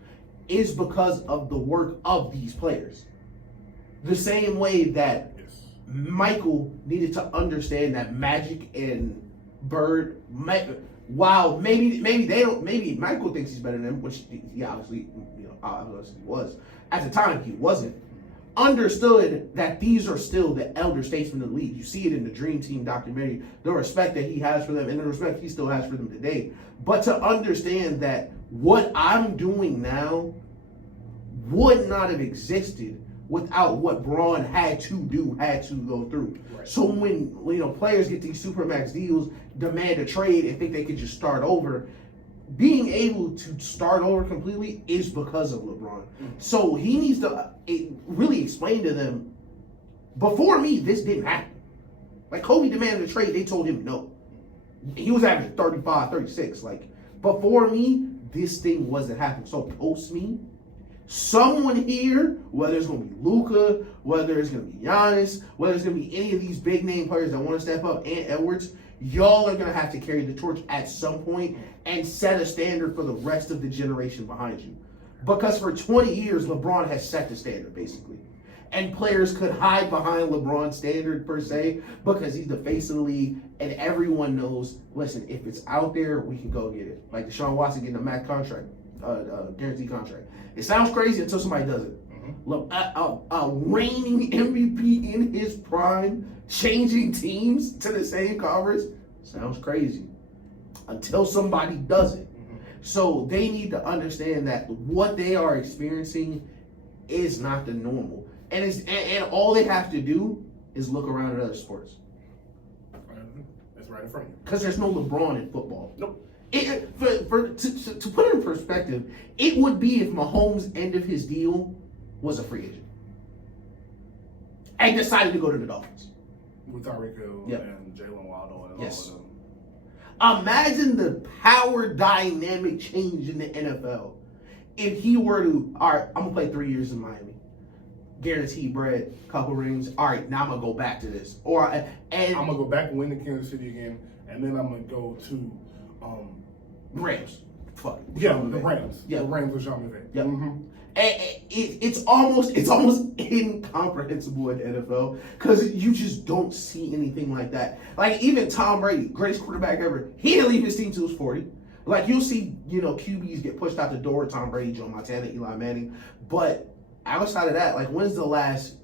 is because of the work of these players. The same way that Michael needed to understand that Magic and Bird, while maybe Michael thinks he's better than him, which he obviously was. At the time, he wasn't. Understood that these are still the elder statesmen of the league. You see it in the Dream Team documentary, the respect that he has for them and the respect he still has for them today. But to understand that what I'm doing now would not have existed without what Braun had to go through. Right. So when players get these supermax deals, demand a trade, and think they could just start over, being able to start over completely is because of LeBron. So he needs to really explain to them, before me, this didn't happen. Like, Kobe demanded a trade, they told him no. He was averaging 35, 36. Like, before me, this thing wasn't happening. So post me, someone here, whether it's going to be Luka, whether it's going to be Giannis, whether it's going to be any of these big name players that want to step up, and Edwards, y'all are going to have to carry the torch at some point and set a standard for the rest of the generation behind you. Because for 20 years, LeBron has set the standard, basically. And players could hide behind LeBron's standard, per se, because he's the face of the league, and everyone knows, listen, if it's out there, we can go get it. Like Deshaun Watson getting a max contract, guaranteed contract. It sounds crazy until somebody does it. Look, a reigning MVP in his prime, changing teams to the same conference, sounds crazy until somebody does it. So they need to understand that what they are experiencing is not the normal, and all they have to do is look around at other sports. That's right in front of you. Because there's no LeBron in football. Nope. To put it in perspective, it would be if Mahomes' end of his deal was a free agent and decided to go to the Dolphins. With Tyreek Hill and Jalen Waddle and all of them. Imagine the power dynamic change in the NFL if he were to, all right, I'm going to play 3 years in Miami. Guaranteed bread, couple rings. All right, now I'm going to go back to this. And I'm going to go back and win to Kansas City again, and then I'm going to go to Rams. Fuck it. Yeah, the Rams. Yeah. The Rams with Sean McVay. Yeah. It's almost incomprehensible in the NFL because you just don't see anything like that. Like, even Tom Brady, greatest quarterback ever, he didn't leave his team till he was 40. Like, you'll see, QBs get pushed out the door, Tom Brady, Joe Montana, Eli Manning. But outside of that, like, when's the last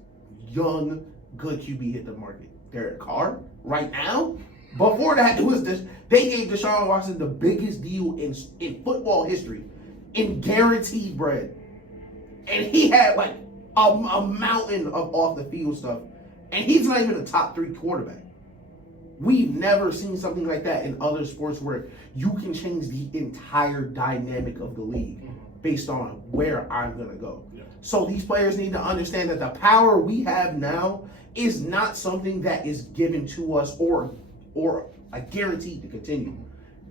young, good QB hit the market? Derek Carr? Right now? Before that, it was they gave Deshaun Watson the biggest deal in football history in guaranteed bread. And he had like a mountain of off the field stuff. And he's not even a top 3 quarterback. We've never seen something like that in other sports where you can change the entire dynamic of the league based on where I'm going to go. Yeah. So these players need to understand that the power we have now is not something that is given to us or a guaranteed to continue.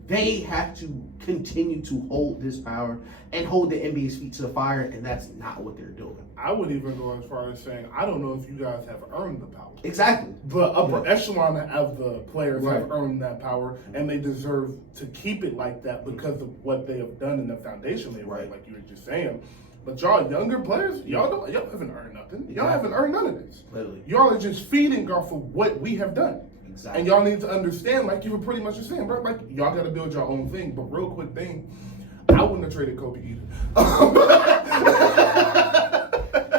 They have to continue to hold this power and hold the NBA's feet to the fire, and that's not what they're doing. I would even go as far as saying, I don't know if you guys have earned the power. Exactly. The upper echelon of the players have earned that power, and they deserve to keep it like that because of what they have done in the foundation they laid, like you were just saying. But y'all younger players, y'all haven't earned nothing. Y'all haven't earned none of this. Literally. Y'all are just feeding off of what we have done. Exactly. And y'all need to understand, like you were pretty much just saying, bro, like y'all got to build your own thing. But real quick thing, I wouldn't have traded Kobe either.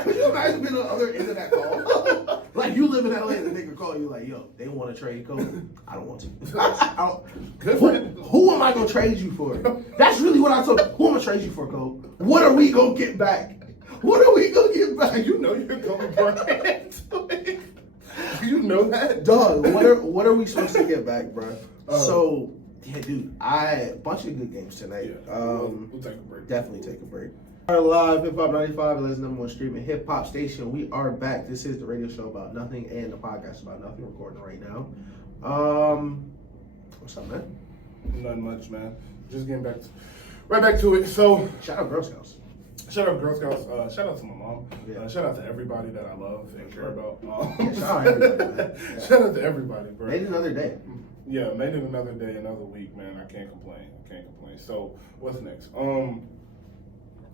Could you imagine being on the other end of that call? Like, you live in LA and a nigga call you like, yo, they want to trade Kobe. I don't want to. Who am I going to trade you for? That's really what I told. Who am I going to trade you for, Kobe? What are we going to get back? What are we going to get back? You know you're Kobe Bryant. You know that? Dog, what are we supposed to get back, bro? So, yeah, dude, a bunch of good games tonight. Yeah, we'll take a break. Definitely take a break. Our live Hip Hop 95, LA's #1 streaming hip hop station. We are back. This is the radio show about nothing and the podcast about nothing. Recording right now. What's up, man? Nothing much, man. Just getting right back to it. So, shout out Girl Scouts. Shout out Girl Scouts. Shout out to my mom. Yeah. Shout out to everybody that I love and care about. Shout out everybody, man. Yeah. Shout out to everybody, bro. Made it another day. Yeah, made it another day, another week, man. I can't complain. So, what's next?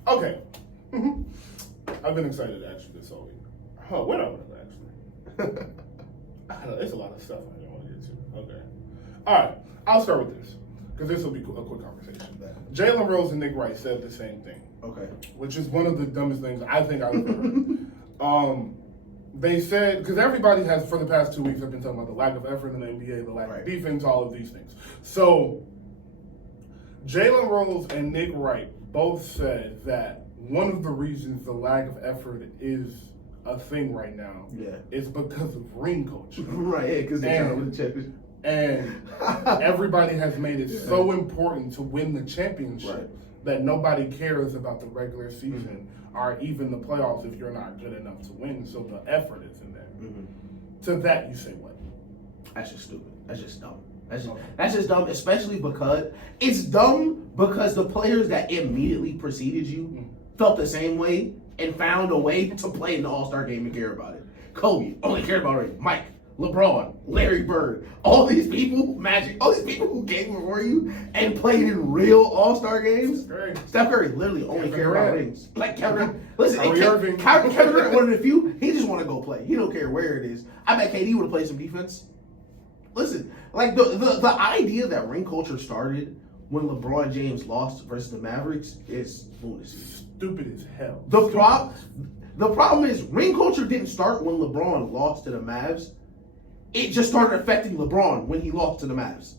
Okay. I've been excited actually this whole week. What I want to actually? I don't know, there's a lot of stuff I didn't want to get to. Okay. All right. I'll start with this because this will be a quick conversation. Jalen Rose and Nick Wright said the same thing. Okay. Which is one of the dumbest things I think I've ever heard. They said, because everybody has, for the past 2 weeks, have been talking about the lack of effort in the NBA, the lack of defense, all of these things. So, Jalen Rose and Nick Wright both said that one of the reasons the lack of effort is a thing right now is because of ring culture. Right, yeah, because they're trying to win the championship. And everybody has made it so important to win the championship that nobody cares about the regular season or even the playoffs if you're not good enough to win. So the effort is in there. To that, you say what? That's just stupid. That's just dumb. That's just dumb, especially because it's dumb because the players that immediately preceded you felt the same way and found a way to play in the All-Star game and care about it. Kobe only cared about it. Mike, LeBron, Larry Bird, all these people, Magic, all these people who came before you and played in real All-Star games. Steph Curry literally only cared about rings. Like Kevin, listen, Kevin Durant, one of the few, he just want to go play. He don't care where it is. I bet KD would have played some defense. Listen, like the idea that ring culture started when LeBron James lost versus the Mavericks is lunacy. Stupid as hell. The problem is ring culture didn't start when LeBron lost to the Mavs. It just started affecting LeBron when he lost to the Mavs.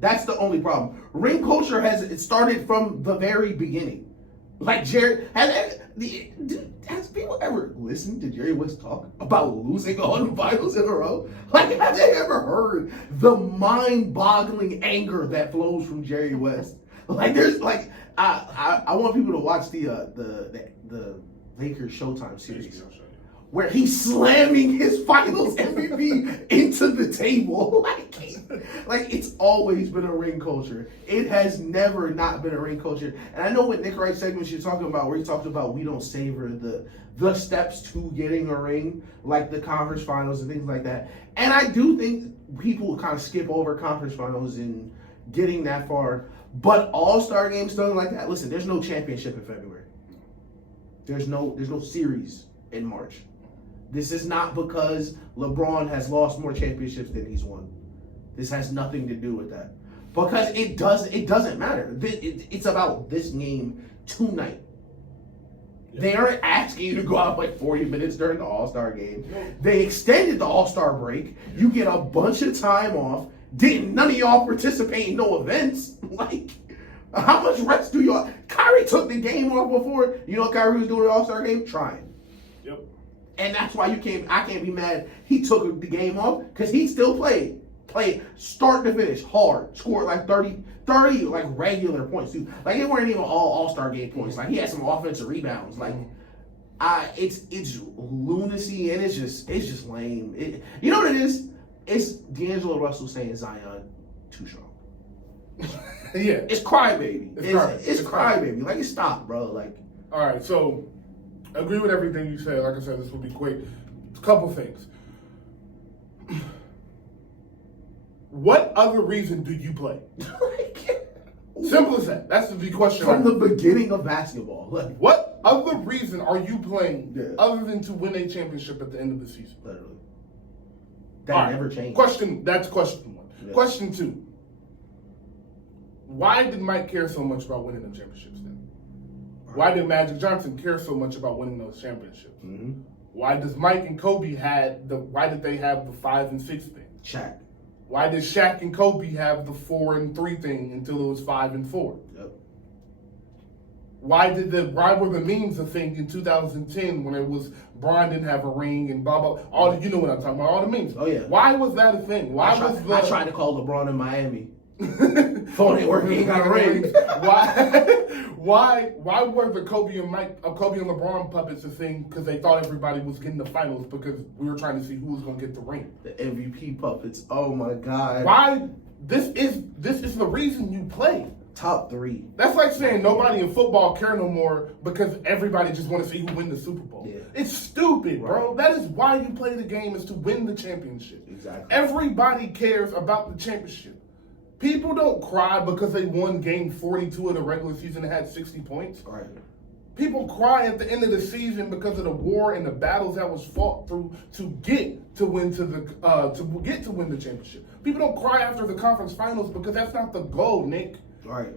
That's the only problem. Ring culture it started from the very beginning. Like Jerry, has people ever listened to Jerry West talk about losing on finals in a row? Like, have they ever heard the mind-boggling anger that flows from Jerry West? Like, there's like, I want people to watch the Lakers Showtime series where he's slamming his Finals MVP into the table. Like it's always been a ring culture. It has never not been a ring culture. And I know what Nick Wright segment you're talking about, where he talked about we don't savor the steps to getting a ring, like the conference finals and things like that. And I do think people kind of skip over conference finals and getting that far. But All-Star games, something like that. Listen, there's no championship in February. There's no series in March. This is not because LeBron has lost more championships than he's won. This has nothing to do with that. Because it doesn't matter. It's about this game tonight. Yeah. They aren't asking you to go out like 40 minutes during the All-Star game. They extended the All-Star break. You get a bunch of time off. None of y'all participate in no events. Like, how much rest do y'all? Kyrie took the game off before. You know what Kyrie was doing the All-Star game? Trying. Yep. And that's why I can't be mad he took the game off, because he still played start to finish hard, scored like 30 like regular points too. Like, it weren't even all-Star game points. Like, he had some offensive rebounds. Like, it's lunacy, and it's just lame. You know what it is? It's D'Angelo Russell saying Zion too strong. Yeah. It's crybaby. It's crybaby. Like, it's stop, bro. Like, all right, so I agree with everything you said. Like I said, this will be quick. A couple things. What other reason do you play? Simple as that. That's the big question. From the beginning of basketball. Like, what other reason are you playing other than to win a championship at the end of the season? Literally. That never changed. That's question one. Yeah. Question two. Why did Mike care so much about winning the championships then? Why did Magic Johnson care so much about winning those championships? Why does Mike and Kobe why did they have the 5 and 6 thing? Shaq. Why did Shaq and Kobe have the 4 and 3 thing until it was 5 and 4? Yep. Why were the memes a thing in 2010 when it was Bron didn't have a ring and blah blah you know what I'm talking about, all the memes. Oh yeah. Why was that a thing? I tried to call LeBron in Miami. Phone ain't working, he ain't got a ring. Why were the Kobe and LeBron puppets a thing? Because they thought everybody was getting the finals because we were trying to see who was gonna get the ring. The MVP puppets. Oh my God. Why this is the reason you play. Top 3. That's like saying nobody in football care no more because everybody just want to see who win the Super Bowl. Yeah. It's stupid, bro. Right. That is why you play the game, is to win the championship. Exactly. Everybody cares about the championship. People don't cry because they won game 42 of the regular season and had 60 points. Right. People cry at the end of the season because of the war and the battles that was fought through to get to win the championship. People don't cry after the conference finals because that's not the goal, Nick. Right.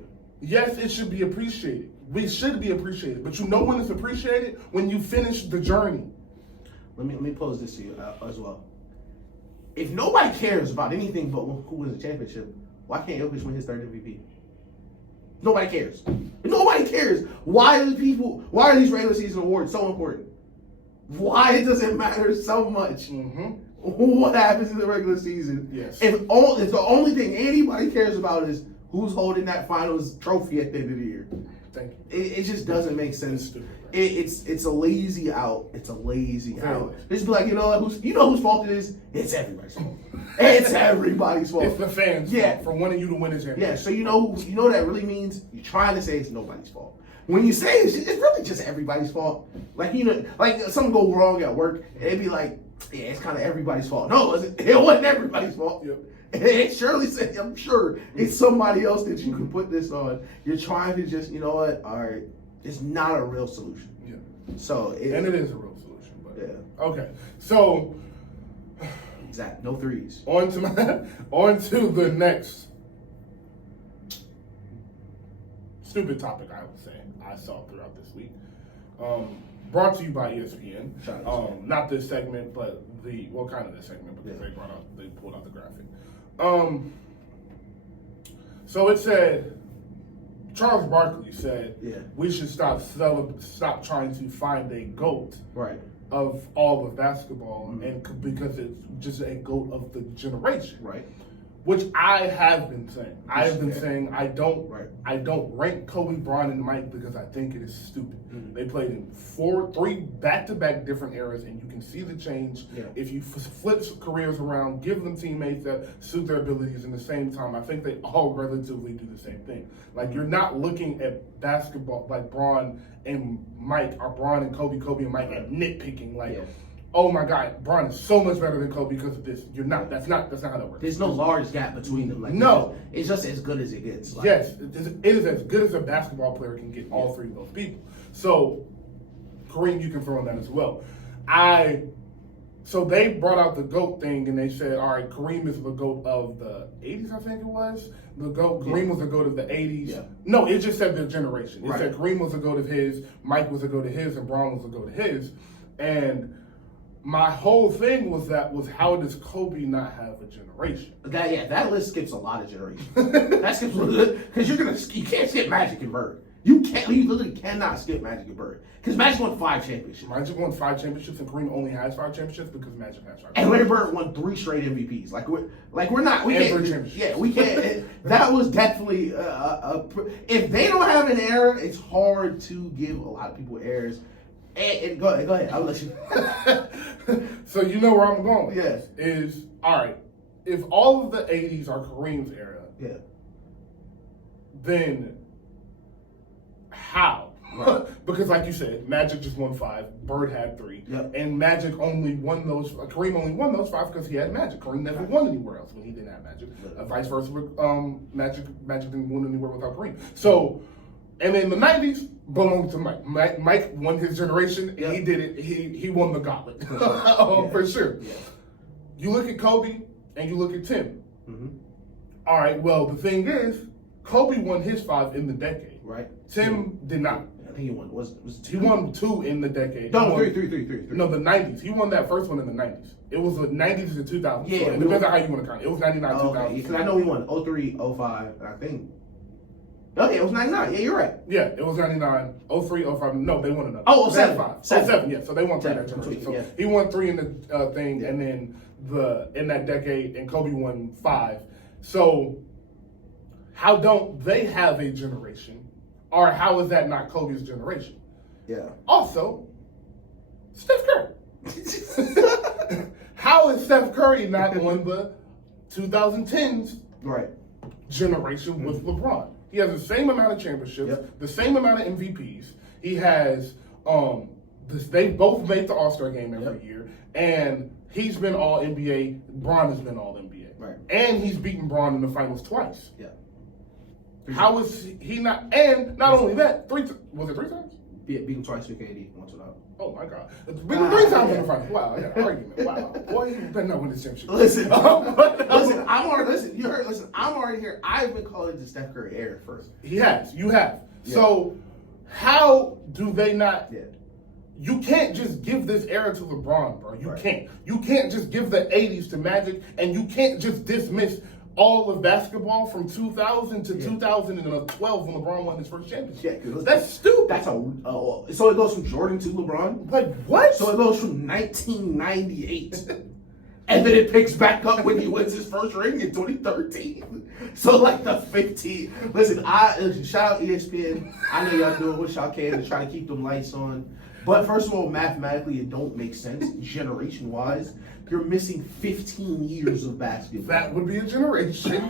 Yes, it should be appreciated. We should be appreciated. But you know when it's appreciated? When you finish the journey. Let me pose this to you as well. If nobody cares about anything but who wins the championship, why can't Jokic win his 3rd MVP? Nobody cares. If nobody cares, why are these regular season awards so important? Why does it matter so much? Mm-hmm. What happens in the regular season? Yes. If the only thing anybody cares about is who's holding that finals trophy at the end of the year. Thank you. It just doesn't make sense. It's stupid, right? It's a lazy out. It's a lazy Very out. lazy. Just be like, you know what? Whose fault it is? It's everybody's fault. It's everybody's fault. It's the fans' fault for wanting you to win a championship. Yeah. So you know what that really means? You're trying to say it's nobody's fault. When you say it's really just everybody's fault. Like like something go wrong at work, and it'd be like, yeah, it's kind of everybody's fault. No, it wasn't everybody's fault. Yep. It surely said, I'm sure it's somebody else that you can put this on. You're trying to just, you know what? All right, it's not a real solution. Yeah. So it is a real solution, but yeah. Okay. So exactly, no threes. on to the next stupid topic I would say I saw throughout this week. Brought to you by ESPN. Shout out to not this segment, but kind of this segment because they pulled out the graphic. So it said, Charles Barkley said, we should stop trying to find a GOAT of all of basketball, and because it's just a GOAT of the generation. Right. Which I have been saying. I have been saying I don't rank Kobe, Bron, and Mike because I think it is stupid. Mm-hmm. They played in 3 back-to-back different eras, and you can see the change. Yeah. If you flip careers around, give them teammates that suit their abilities in the same time, I think they all relatively do the same thing. Like, you're not looking at basketball like Bron and Mike, or Bron and Kobe and Mike, and nitpicking like, oh my God, Bron is so much better than Kobe because of this. You're not. That's not how that works. There's no large gap between them. Like, no, it's just as good as it gets. Like, yes, it is as good as a basketball player can get. All 3 of those people. So, Kareem, you confirm that as well. So they brought out the GOAT thing, and they said, all right, Kareem is the GOAT of the 80s, I think it was. Kareem was the GOAT of the 80s. Yeah. No, it just said the generation. It said Kareem was the GOAT of his, Mike was the GOAT of his, and Bron was the GOAT of his. And my whole thing was how does Kobe not have a generation? That list skips a lot of generations. That skips because you can't skip Magic and Bird. You literally cannot skip Magic and Bird because Magic won 5 championships. Magic won 5 championships, and Kareem only has 5 championships because Magic has 5. And Larry Bird won 3 straight MVPs. We can't. That was definitely if they don't have an era, it's hard to give a lot of people errors. And go ahead. I'll let you. So you know where I'm going with this. Is, all right, if all of the 80s are Kareem's era, then how? Right. Because like you said, Magic just won 5, Bird had 3, and Magic only won those, Kareem only won those 5 because he had Magic. Kareem never won anywhere else when he didn't have Magic. Vice versa, Magic didn't win anywhere without Kareem. So, and in the 90s, belonged to Mike. Mike won his generation, and he did it. He won the gauntlet, for sure. Yeah. You look at Kobe, and you look at Tim. Mm-hmm. All right, well, the thing is, Kobe won his 5 in the decade. Right. Tim did not. I think he won. Was He won 2 in the decade. No, He won, three. No, the 90s. He won that first one in the 90s. It was the 90s to 2000. Yeah, so it depends on how you want to count it. It was 99, 2000. Because I know he won 03, 05, and I think. Oh, yeah, it was 99. Yeah, you're right. Yeah, it was 99, 03, 05. No, they won another. Oh, 07. 07, yeah. So they won 3 in that generation. So yeah. he won 3 in the thing, and then in that decade, and Kobe won 5. So how don't they have a generation, or how is that not Kobe's generation? Yeah. Also, Steph Curry. How is Steph Curry not on the 2010s Right. generation with LeBron? He has the same amount of championships, the same amount of MVPs. He has they both make the All-Star game every year, and he's been all NBA. Bron has been all NBA. Right. And he's beaten Bron in the finals twice. Yeah. How is he not? And not only that, 3 was it 3 times? Beat him twice with KD, once without. Oh my God! Beaten 3 times in the finals. Wow, I got an argument. Wow, boy, you better not win this championship. Listen, you heard. Listen, I'm already here. I've been calling it the Steph Curry era first. He has. You have. Yeah. So how do they not? Yeah. You can't just give this era to LeBron, bro. You Right. can't. You can't just give the 80s to Magic, and you can't just dismiss all of basketball from 2000 to 2012 when LeBron won his first championship. Yeah, That's stupid. That's so it goes from Jordan to LeBron. Like what? So it goes from 1998, and then it picks back up when he wins his first ring in 2013. So like the 15. Listen, shout out ESPN. I know y'all doing what y'all can to try to keep them lights on. But first of all, mathematically, it don't make sense generation-wise. You're missing 15 years of basketball. That would be a generation.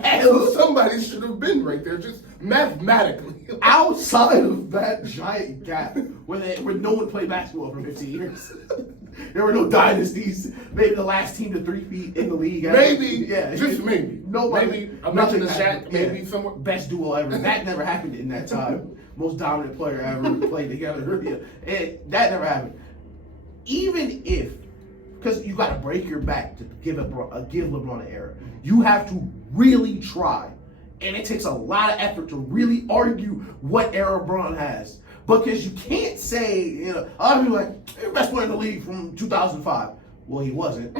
Somebody should have been right there, just mathematically. Outside of that giant gap where no one played basketball for 15 years. There were no dynasties. Maybe the last team to 3 feet in the league. Maybe. Yeah. Just maybe. Nobody. Maybe. Imagine the nothing Shaq, happened. maybe somewhere. Best duo ever. That never happened in that time. Most dominant player ever played together. That never happened. Even if, because you got to break your back to give LeBron an era. You have to really try. And it takes a lot of effort to really argue what era LeBron has. Because you can't say, a lot of people are like, you're the best player in the league from 2005. Well, he wasn't.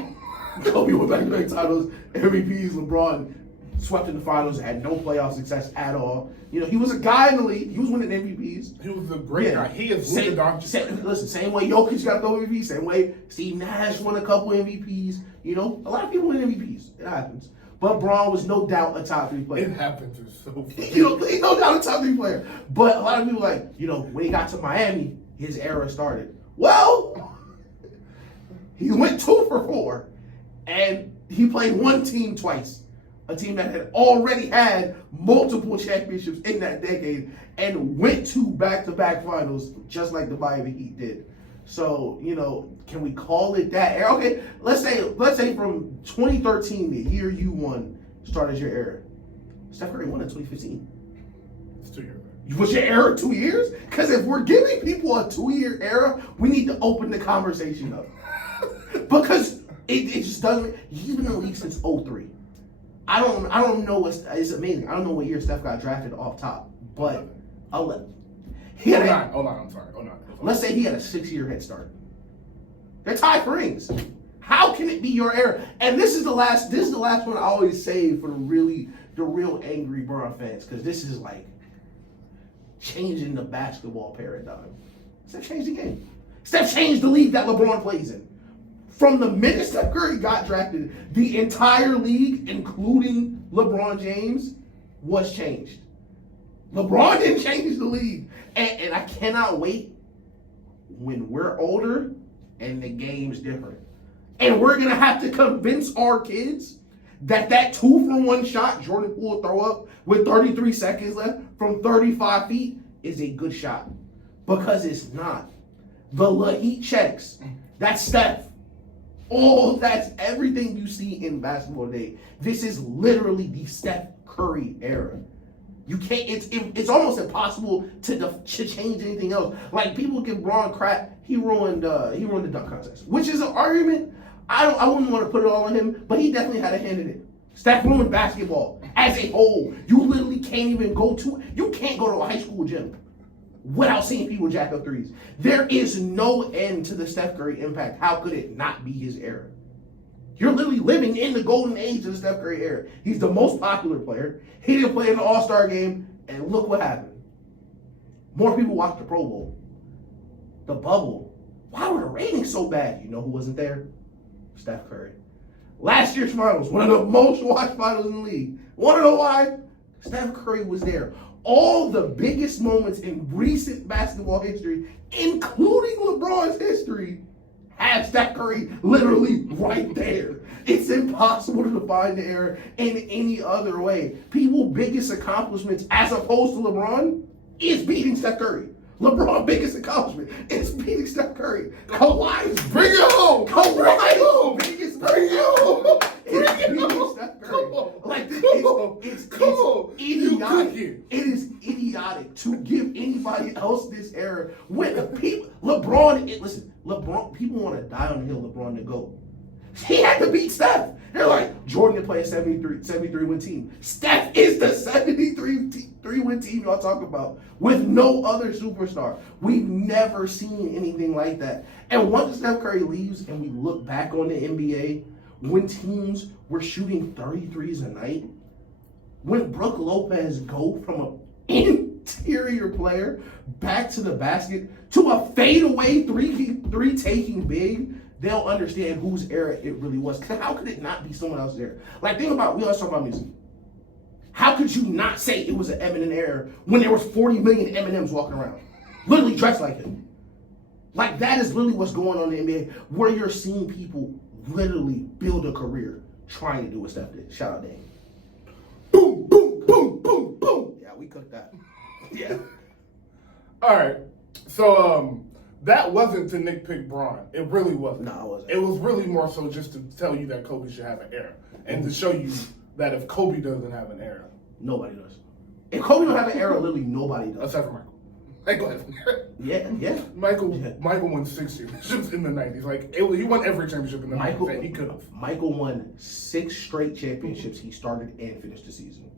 Kobe won back-to-back titles, MVPs, LeBron swept in the finals, had no playoff success at all. He was a guy in the league. He was winning MVPs. He was a great guy. He is Luka Doncic. Listen, same way Jokic got a couple MVPs, same way Steve Nash won a couple MVPs. A lot of people win MVPs. It happens. But Braun was no doubt a top 3 player. It happened to so funny. He's no doubt a top 3 player. But a lot of people when he got to Miami, his era started. Well, he went 2 for 4, and he played one team twice. A team that had already had multiple championships in that decade and went to back-to-back finals just like the Miami Heat did. So, can we call it that era? Okay, let's say from 2013, the year you won, started your era. Steph Curry won in 2015. It's 2 years. Was your era 2 years? Because if we're giving people a 2-year era, we need to open the conversation up. Because it just doesn't. He's been in the league since 2003. I don't know it's amazing. I don't know what year Steph got drafted off top, but I'll let. Hold on, I'm sorry. Let's say he had a 6-year head start. They're tied for rings. How can it be your era? And this is the last one I always save for the real angry Bron fans, because this is like changing the basketball paradigm. Steph changed the game. Steph changed the league that LeBron plays in. From the minute Steph Curry got drafted, the entire league, including LeBron James, was changed. LeBron didn't change the league. And I cannot wait when we're older and the game's different. And we're going to have to convince our kids that 2-for-1 shot Jordan Poole will throw up with 33 seconds left from 35 feet is a good shot. Because it's not. The Lahit checks. That's Steph. That's everything you see in basketball today. This is literally the Steph Curry era. You can't. It's almost impossible to change anything else. Like, people give Bron crap. He ruined the dunk contest, which is an argument. I wouldn't want to put it all on him, but he definitely had a hand in it. Steph ruined basketball as a whole. You literally can't even you can't go to a high school gym without seeing people jack up threes. There is no end to the Steph Curry impact. How could it not be his era? You're literally living in the golden age of the Steph Curry era. He's the most popular player. He didn't play in the All-Star game, and look what happened. More people watched the Pro Bowl. The bubble. Why were the ratings so bad? You know who wasn't there? Steph Curry. Last year's finals, one of the most watched finals in the league. Want to know why? Steph Curry was there. All the biggest moments in recent basketball history, including LeBron's history, have Steph Curry literally right there. It's impossible to define the era in any other way. People's biggest accomplishments, as opposed to LeBron, is beating Steph Curry. LeBron's biggest accomplishment is beating Steph Curry. Kawhi's Bring it home. Kawhi's biggest Bring it home. is beating Steph Curry. Like it's idiotic. It is idiotic to give anybody else this era when LeBron, people want to die on the hill LeBron to go. He had to beat Steph. They're like, Jordan can play a 73 win team. Steph is the 73 win team y'all talk about with no other superstar. We've never seen anything like that. And once Steph Curry leaves and we look back on the NBA, when teams were shooting 33s a night, when Brook Lopez go from an interior player back to the basket to a fadeaway three taking big, they'll understand whose era it really was. Cause how could it not be someone else's era? Like, think about, we always talk about music. How could you not say it was an Eminem era when there was 40 million Eminems walking around, literally dressed like him? Like, that is literally what's going on in the NBA, where you're seeing people literally build a career trying to do what Steph did. Shout out Dame. Boom, boom, boom, boom, boom. Yeah, we cooked that. Yeah. All right. So, that wasn't to nitpick Bron. It really wasn't. No, it wasn't. It was really more so just to tell you that Kobe should have an era. And to show you that if Kobe doesn't have an era, nobody does. If Kobe don't have an era, literally nobody does. except for Michael. Hey, go ahead. Yeah. Michael won 6 championships in the 90s. Like, he won every championship in the 90s. He could have. Michael won 6 straight championships. He started and finished the season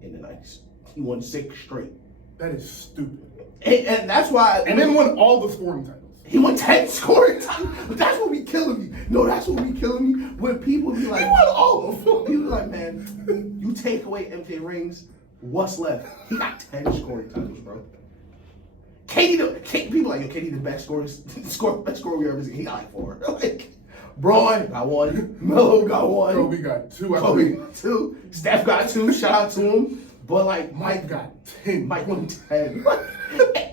in the 90s. He won 6 straight. That is stupid. And that's why. And then won all the scoring titles. He won 10 scoring titles. That's what be killing me. No, that's what be killing me. When people be like, He won all of them. People be like, man, you take away MJ rings, what's left? He got 10 scoring titles, bro. People like, yo, KD the best scorer we ever seen. He got like 4. Like, Braun got 1. Melo got 1. Kobe got 2. Kobe got 2. Steph got 2. Shout out to him. But like Mike got 10. Mike won 10.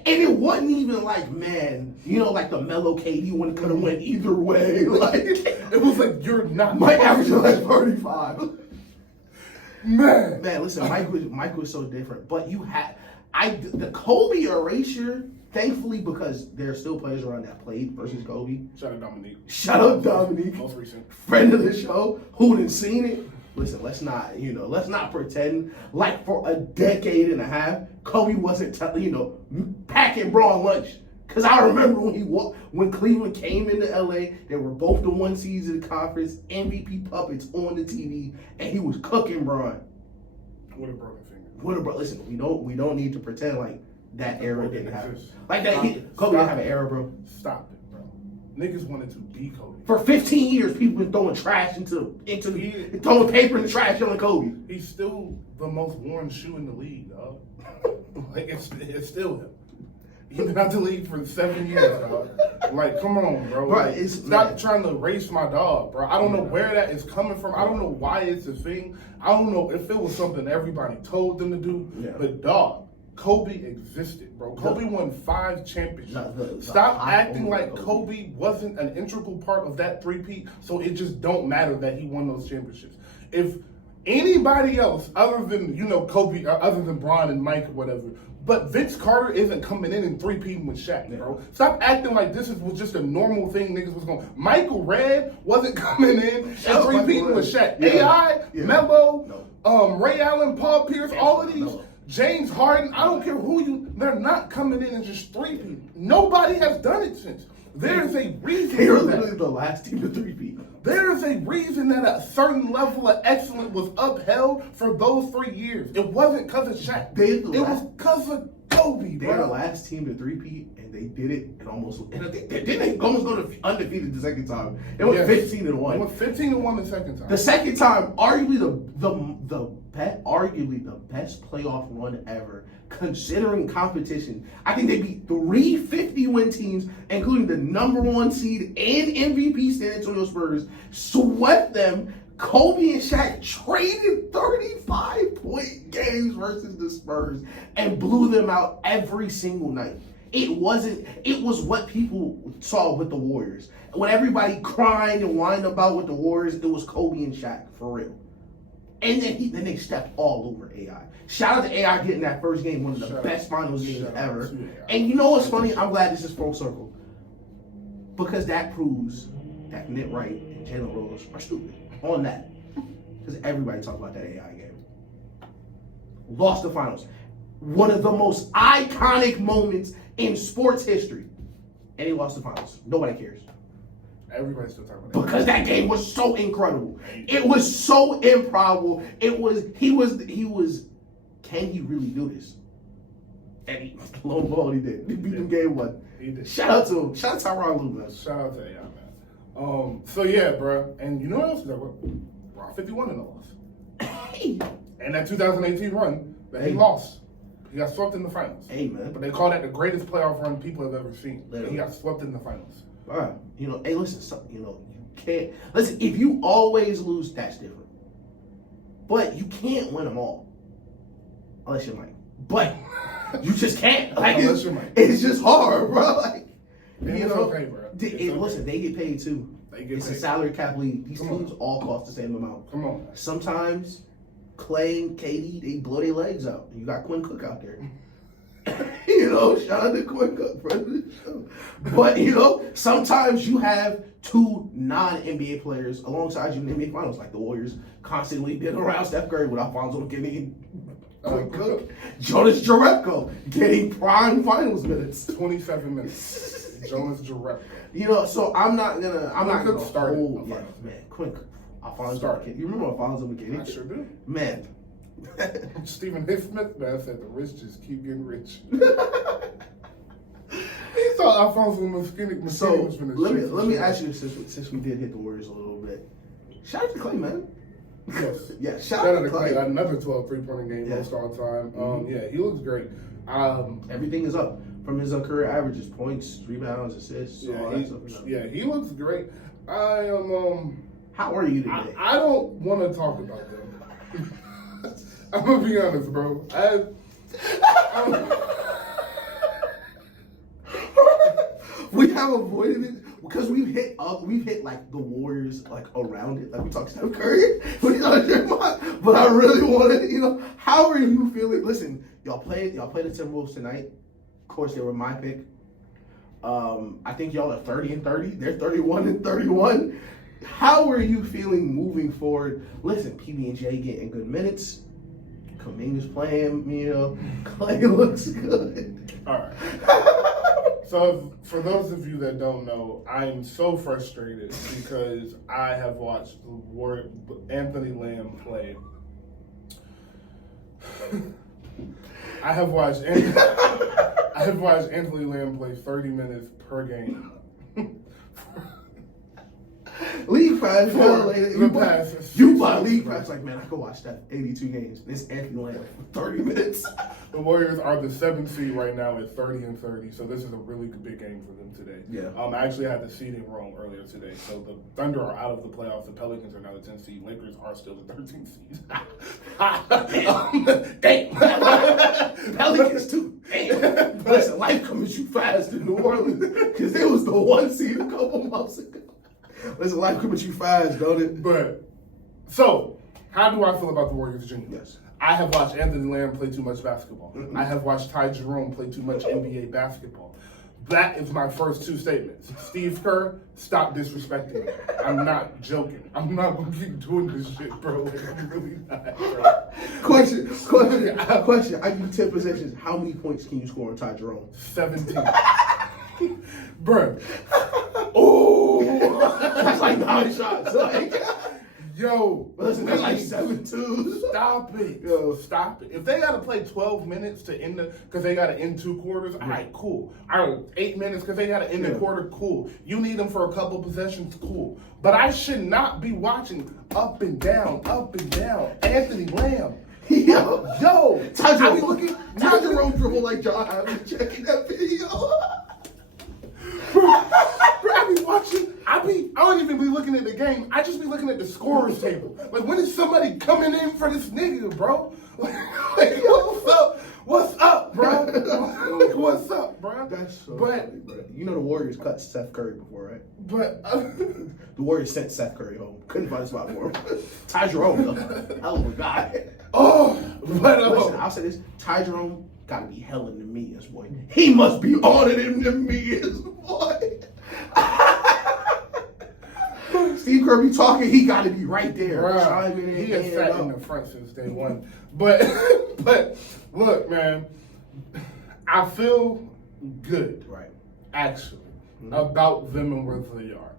And it wasn't even like, man, you know, like the Melo KD one could have went either way. Like, it was like, you're not. Mike averaged like 35. Man, listen, Mike was so different. But you had the Kobe erasure, thankfully, because there are still players around that played versus Kobe. Shout out Dominique. Most recent friend of the show who didn't seen it. Listen, let's not pretend like for a decade and a half Kobe wasn't packing Braun lunch. Cause I remember when Cleveland came into LA, they were both the 1 seeds of the conference, MVP puppets on the TV, and he was cooking Braun. With a broken finger. Listen, we don't need to pretend like that era didn't happen. Like that, Kobe didn't have an era, bro. Stop it, bro. Niggas wanted to be Kobe. For 15 years, people been throwing trash throwing paper in the trash on Kobe. He's still the most worn shoe in the league, dog. Like, it's still him. He's been out the league for 7 years, dog. Like, come on, bro. Right, Stop trying to erase my dog, bro. I don't know where that is coming from. I don't know why it's a thing. I don't know if it was something everybody told them to do. Yeah. But, dog, Kobe existed, bro. Kobe won 5 championships. Stop acting like Kobe wasn't an integral part of that three-peat, so it just don't matter that he won those championships. If anybody else, other than, Kobe, other than Bron and Mike or whatever, but Vince Carter isn't coming in and three-peating with Shaq, bro. Stop acting like this was just a normal thing niggas was going. Michael Redd wasn't coming in and three-peating with Shaq. AI, Melo, Ray Allen, Paul Pierce, all of these. James Harden, I don't care they're not coming in and just three-peating. Nobody has done it since. There's a reason. They were literally the last team to three-peat. There is a reason that a certain level of excellence was upheld for those 3 years. It wasn't because of Shaq. It was because of Kobe. Kobe, They're the bro. last team to three-peat, and they did it and almost. And didn't they almost go to undefeated the second time? They went 15-1. They went 15-1 the second time. The second time, arguably the best playoff run ever, considering competition. I think they beat 3 50-win teams, including the number 1 seed and MVP San Antonio Spurs, swept them. Kobe and Shaq traded 35-point games versus the Spurs and blew them out every single night. It was what people saw with the Warriors. When everybody cried and whined about with the Warriors, it was Kobe and Shaq, for real. And then they stepped all over AI. Shout out to AI getting that first game, one of the best finals games ever. And you know what's funny? I'm glad this is full circle. Because that proves that Nick Wright and Jalen Rose are stupid on that. Because everybody talks about that AI game. Lost the finals. One of the most iconic moments in sports history. And he lost the finals. Nobody cares. Everybody's still talking about Because that game was so incredible. It was so improbable. He was, can he really do this? And lo and behold, he did. He beat them game 1. He did. Shout out to him. Shout out to Tyronn Lue, man. Shout out to AI, man. So yeah, bro. And you know what else is that? Bro, 51 in the loss. Hey. And that 2018 run that he lost. He got swept in the finals. Hey, man. But they call that the greatest playoff run people have ever seen. Literally. And he got swept in the finals. All right. Hey, listen, you can't. Listen, if you always lose, that's different. But you can't win them all. Unless you're Mike. But you just can't. Like, Unless you're Mike. It's just hard, bro. Like, it's okay, bro. Listen, they get paid too. It's a salary cap league. These teams all cost the same amount. Come on. Sometimes Clay and KD, they blow their legs out. You got Quinn Cook out there. Shout out to Quinn Cook, friend of the show. But, sometimes you have 2 non-NBA players alongside you in the NBA Finals, like the Warriors constantly been around Steph Curry with Alfonso getting Quinn Cook. Jonas Jerebko getting prime finals minutes. 27 minutes. Jonas Jerebko. So I'm not gonna start. Man, Quinn Cook. Alfonso McKinney. You remember Alfonso McKinney? I sure do. Man. Stephen A. Smith, man, said the rich just keep getting rich. He thought Alfonso McKinney So was going to let me ask you, since we did hit the Warriors a little bit. Shout out to Clay, man. Yes. Yeah, shout out to Clay. Another 12 3-pointer game most all time. Yeah, he looks great. Everything is up from his career averages, points, rebounds, assists. Yeah, he looks great. I am. How are you today? I don't want to talk about them. I'm gonna be honest, bro. We have avoided it because we've hit like the Warriors like around it. Like we talked Steph Curry, but I really want to, how are you feeling? Listen, y'all play the Timberwolves tonight. Of course, they were my pick. I think y'all are 30-30. They're 31-31. How are you feeling moving forward? Listen, PB&J getting good minutes. Kuminga's playing, Clay looks good. All right. So, for those of you that don't know, I'm so frustrated because I have watched Anthony Lamb play. I have watched Anthony Lamb play 30 minutes per game. League Pass, you buy League Pass, like, man, I could watch that 82 games. This Anthony Lamb for 30 minutes. The Warriors are the 7th seed right now at 30-30, so this is a really big game for them today. Yeah. I actually had the seeding wrong earlier today. So the Thunder are out of the playoffs. The Pelicans are now the 10th seed. Lakers are still the 13th seed. Damn. Pelicans too. Damn. Listen, life comes at you fast in New Orleans because it was the 1 seed a couple months ago. Listen, life comes at you fast, don't it? But, so, how do I feel about the Warriors Junior? Yes. I have watched Anthony Lamb play too much basketball. I have watched Ty Jerome play too much NBA basketball. That is my first 2 statements. Steve Kerr, stop disrespecting me. I'm not joking. I'm not going to keep doing this shit, bro. Like, I'm really not, bro. Question. I give you 10 possessions. How many points can you score on Ty Jerome? 17. Bro. Oh, that's like 9 shots. Like, Yo, Listen, that's like 7-2. Stop it. Yo. Stop it. If they got to play 12 minutes to end because they got to end 2 quarters, all right, cool. All right, 8 minutes because they got to end the quarter, cool. You need them for a couple possessions, cool. But I should not be watching up and down. Anthony Lamb. Yo. Ty Jerome dribble like John Allen checking that video. Bro, I be watching. I don't even be looking at the game. I just be looking at the scorers table. Like, when is somebody coming in for this nigga, bro? Like, what's up, bro? Like, what's up, bro? That's so funny, bro. You know the Warriors cut Steph Curry before, right? But the Warriors sent Steph Curry home. Couldn't find a spot for him. Ty Jerome, though. Hell of a guy. Listen, I'll say this. Ty Jerome gotta be hell in the medias, boy. He must be on it in the medias, boy. Steve Kerr be talking, he gotta be right there. Bruh, he has sat in the front since day one. But look, man, I feel good, right, actually, about them and where they are.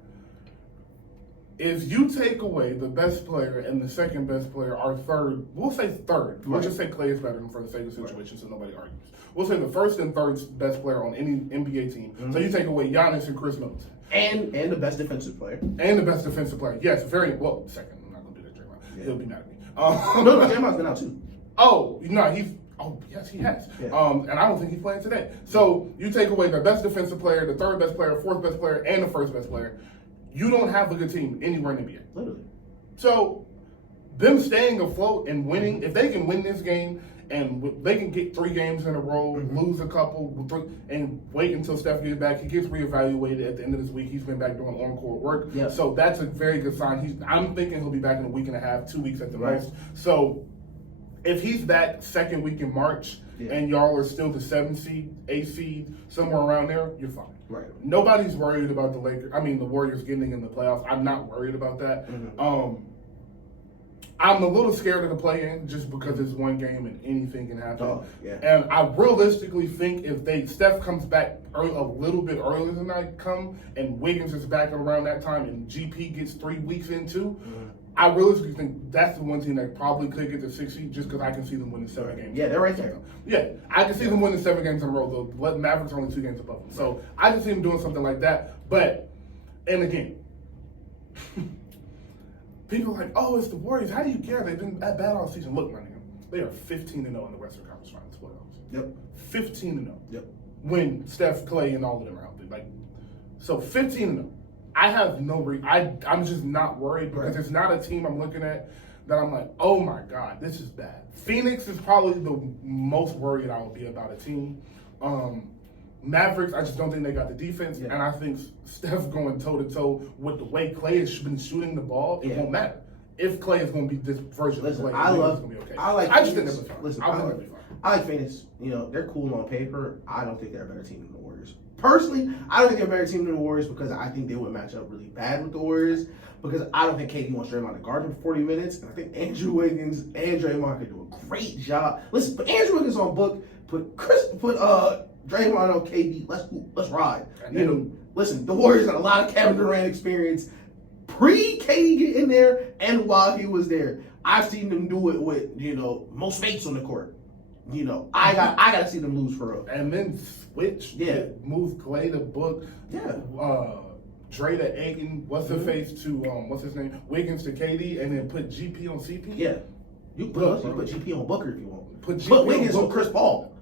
If you take away the best player and the second best player, our third, we'll say third. We'll just say Clay is better than for the sake of the situation, so nobody argues. We'll say the first and third best player on any NBA team. So you take away Giannis and Chris Middleton. And the best defensive player. And the best defensive player. Yes, very well. Second, I'm not gonna do that, Draymond. Yeah. He'll be mad at me. No, Draymond's been out too. Oh no, yes, he has. Yeah. And I don't think he's playing today. So you take away the best defensive player, the third best player, fourth best player, and the first best player. You don't have a good team anywhere in the NBA. Literally. So them staying afloat and winning, if they can win this game and they can get 3 games in a row, lose a couple, and wait until Steph gets back. He gets reevaluated at the end of this week. He's been back doing on-court work. Yep. So that's a very good sign. I'm thinking he'll be back in a week and a half, 2 weeks at the most. So if he's back second week in March and y'all are still the 7th seed, 8th seed, somewhere around there, you're fine. Right. Nobody's worried about the Warriors getting in the playoffs. I'm not worried about that. I'm a little scared of the play-in just because it's one game and anything can happen. And I realistically think if Steph comes back a little bit earlier than I come, and Wiggins is back around that time, and GP gets 3 weeks in too, I realistically think that's the one team that probably could get the 6th seed just because I can see them winning 7 games. Yeah, they're right there. Yeah, I can see them winning 7 games in a row, though. The Mavericks are only 2 games above them. So I can see them doing something like that. But, and again, people are like, oh, it's the Warriors. How do you care? They've been that bad all season. Look, my nigga, they are 15-0 in the Western Conference Finals playoffs. Yep. 15-0. Yep. When Steph, Clay, and all of them are out there. So 15-0. I have no I'm just not worried because it's not a team I'm looking at that I'm like, oh my God, this is bad. Phoenix is probably the most worried I would be about a team. Mavericks, I just don't think they got the defense, and I think Steph going toe-to-toe with the way Clay has been shooting the ball, it won't matter. If Clay is going to be this version of Clay, it's going to be okay. I just think they'll be fine. Listen, I like Phoenix. You know, they're cool on paper. I don't think they're a better team than the Warriors. Personally, I don't think they're a better team than the Warriors because I think they would match up really bad with the Warriors because I don't think KD wants Draymond to guard him for 40 minutes. And I think Andrew Wiggins and Draymond could do a great job. Listen, put Andrew Wiggins on book, put Draymond on KD. Let's ride. Listen, the Warriors got a lot of Kevin Durant experience pre-KD get in there and while he was there. I've seen them do it with, most fates on the court. I gotta see them lose for real. And then switch. Yeah. Move Clay to Book. Yeah. Dre to Aiton. What's the face to what's his name? Wiggins to KD, and then put GP on CP. Yeah. You put GP on Booker if you want. Put Wiggins on Chris Paul.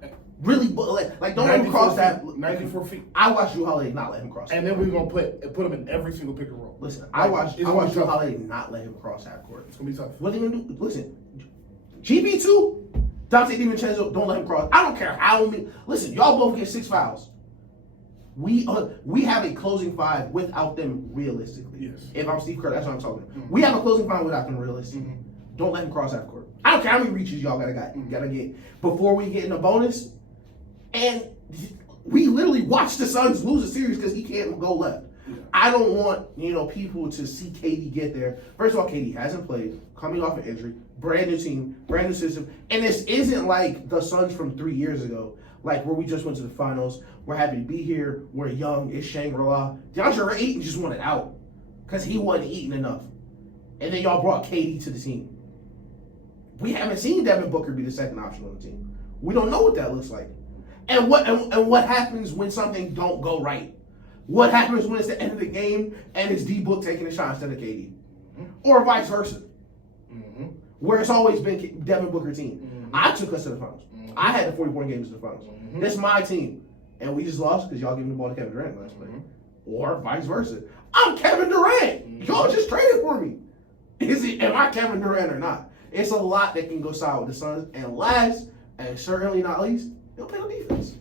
Really, don't let him cross that. 94 feet. I watched Jrue Holiday not let him cross. And then we're gonna put him in every single pick and roll. Listen, I watched Jrue Holiday not let him cross half court. It's gonna be tough. What are they gonna do? Listen, GP2. Dante DiVincenzo, don't let him cross. I don't care how many. Listen, y'all both get 6 fouls. We have a closing 5 without them realistically. Yes. If I'm Steve Kerr, that's what I'm talking about. We have a closing 5 without them realistically. Don't let him cross half court. I don't care how many reaches y'all gotta get before we get in a bonus. And we literally watched the Suns lose a series because he can't go left. Yeah. I don't want people to see KD get there. First of all, KD hasn't played, coming off an injury, brand new team, brand new system, and this isn't like the Suns from 3 years ago, like where we just went to the finals. We're happy to be here. We're young. It's Shangri-La. DeAndre Ayton just wanted out because he wasn't eating enough. and then y'all brought KD to the team. We haven't seen Devin Booker be the second option on the team. We don't know what that looks like. And what happens when something don't go right? What happens when it's the end of the game and it's D-Book taking the shot instead of KD? Or vice versa. Where it's always been Devin Booker team. I took us to the finals. I had the 40-point games in the finals. That's my team. And we just lost because y'all giving the ball to Kevin Durant last play. Or vice versa. I'm Kevin Durant. Y'all just traded for me. Am I Kevin Durant or not? It's a lot that can go side with the Suns. And last, and certainly not least, they don't play no defense.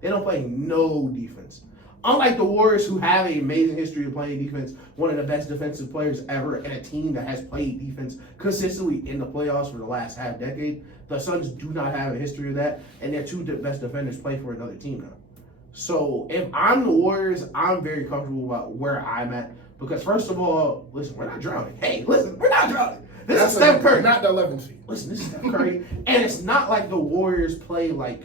They don't play no defense. Unlike the Warriors, who have an amazing history of playing defense, one of the best defensive players ever, and a team that has played defense consistently in the playoffs for the last half decade, the Suns do not have a history of that, and their two best defenders play for another team now. So if I'm the Warriors, I'm very comfortable about where I'm at, because first of all, listen, we're not drowning. Hey, listen, we're not drowning. This is Steph Curry. Not the 11th seed. Listen, this is Steph Curry, and it's not like the Warriors play like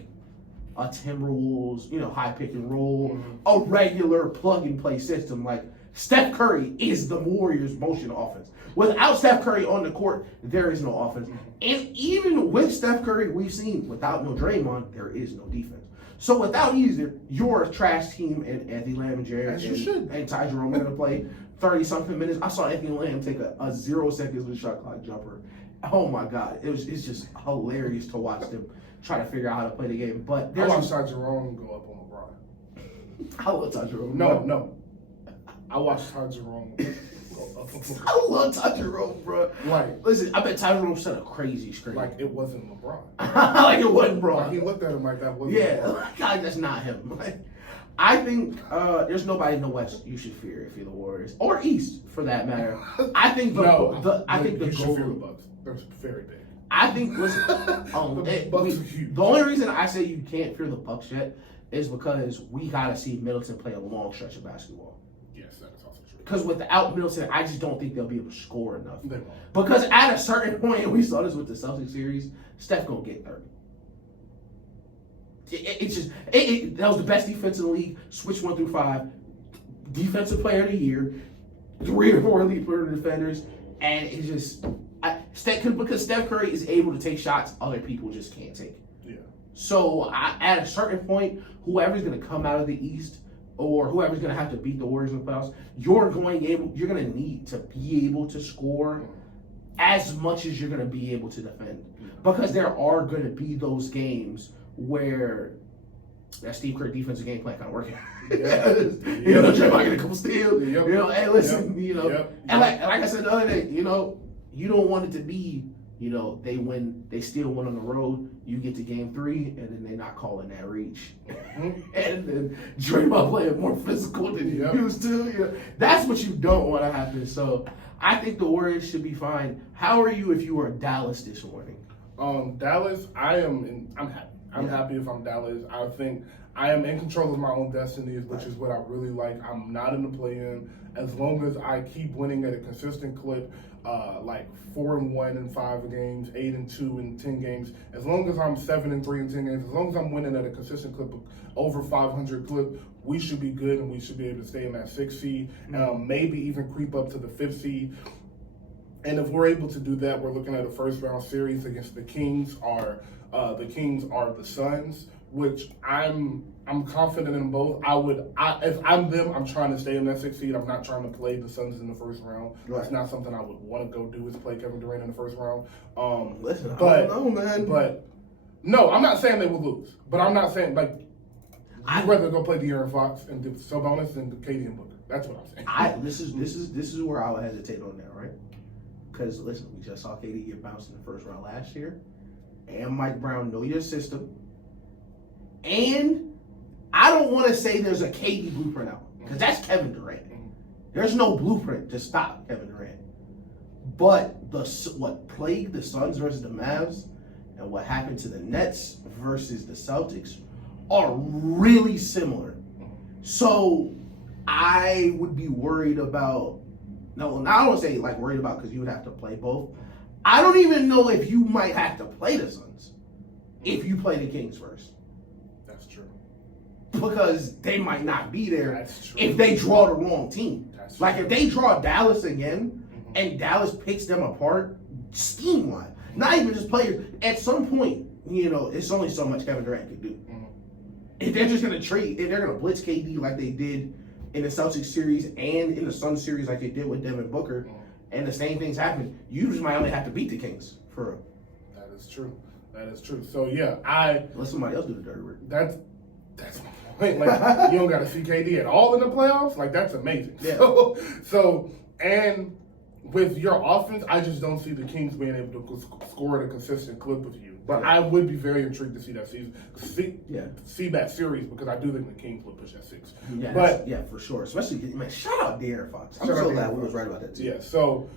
a Timberwolves, high pick and roll, a regular plug and play system. Like Steph Curry is the Warriors' motion offense. Without Steph Curry on the court, there is no offense. And even with Steph Curry, we've seen without no Draymond, there is no defense. So without either, you're a trash team, and Anthony Lamb and Jared and Ty Jerome are going to play 30-something minutes. I saw Anthony Lamb take a 0 seconds with shot clock jumper. Oh my God, it's just hilarious to watch them try to figure out how to play the game. But I watched Ty Jerome go up on LeBron. I love Ty Jerome. No. I watched Ty Jerome go up on LeBron. I love Ty Jerome, bro. Like, listen, I bet Ty Jerome set a crazy screen. Like it wasn't LeBron. Like it wasn't, bro. Like he looked at him like that wasn't LeBron. God, that's not him. Like, I think there's nobody in the West you should fear if you're the Warriors, or East for that matter. I think you should fear the Bucks. They're very big. I think, listen, the only reason I say you can't fear the Bucks yet is because we got to see Middleton play a long stretch of basketball. Yes, that's also true. Because without Middleton, I just don't think they'll be able to score enough. They won't. Because at a certain point, and we saw this with the Celtics series, Steph going to get 30. That was the best defense in the league, switch 1 through 5, defensive player of the year, 3 or 4 elite player defenders, and it's just... because Steph Curry is able to take shots other people just can't take. Yeah. So at a certain point, whoever's going to come out of the East or whoever's going to have to beat the Warriors in the playoffs, you're going to need to be able to score as much as you're going to be able to defend. Because there are going to be those games where that Steve Kerr defensive game plan kind of working. Draymond get a couple steals. Hey, listen, and like I said the other day, you don't want it to be, they still win on the road. You get to game 3, and then they're not calling that reach. And then Draymond playing more physical than he used to. That's what you don't want to happen. So I think the Warriors should be fine. How are you if you were Dallas this morning? Dallas, I'm happy. I'm happy if I'm Dallas. I think I am in control of my own destiny, which is what I really like. I'm not in the play-in. As long as I keep winning at a consistent clip, like 4-1 in 5 games, 8-2 in 10 games. As long as I'm 7-3 in 10 games, as long as I'm winning at a consistent clip of over 500 clip, we should be good, and we should be able to stay in that 6th seed, maybe even creep up to the 5th seed. And if we're able to do that, we're looking at a first-round series against the Kings. The Kings are the Suns, which I'm confident in both. If I'm them, I'm trying to stay in that 6th seed. I'm not trying to play the Suns in the first round. Right. That's not something I would want to go do, is play Kevin Durant in the first round. Listen, I don't know, man. But no, I'm not saying they will lose. But I'm not saying I'd rather go play De'Aaron Fox and do Sabonis than KD and Booker. That's what I'm saying. This is where I would hesitate on that, right? Because listen, we just saw KD get bounced in the first round last year, and Mike Brown know your system, and I don't want to say there's a KD blueprint out, because that's Kevin Durant. There's no blueprint to stop Kevin Durant. But what plagued the Suns versus the Mavs and what happened to the Nets versus the Celtics are really similar. So I would be worried about, I don't want to say worried about, because you would have to play both. I don't even know if you might have to play the Suns if you play the Kings first. That's true. Because they might not be there That's true. if they draw the wrong team. That's Like true. if they draw Dallas again and Dallas picks them apart scheme-wise. Not even just players. At some point, it's only so much Kevin Durant can do. If they're just going to trade, if they're going to blitz KD like they did in the Celtics series and in the Suns series like they did with Devin Booker, and the same things happen, you just might only have to beat the Kings for real. That is true. So yeah, let somebody else do the dirty work. That's my point. Like, you don't got to see KD at all in the playoffs. Like, that's amazing. Yeah. So and with your offense, I just don't see the Kings being able to score at a consistent clip with you. But I would be very intrigued to see that see that series, because I do think the Kings would push that 6. Yeah, for sure. Especially, man, shout out De'Aaron Fox. I'm so glad we was right about that too. Yeah, so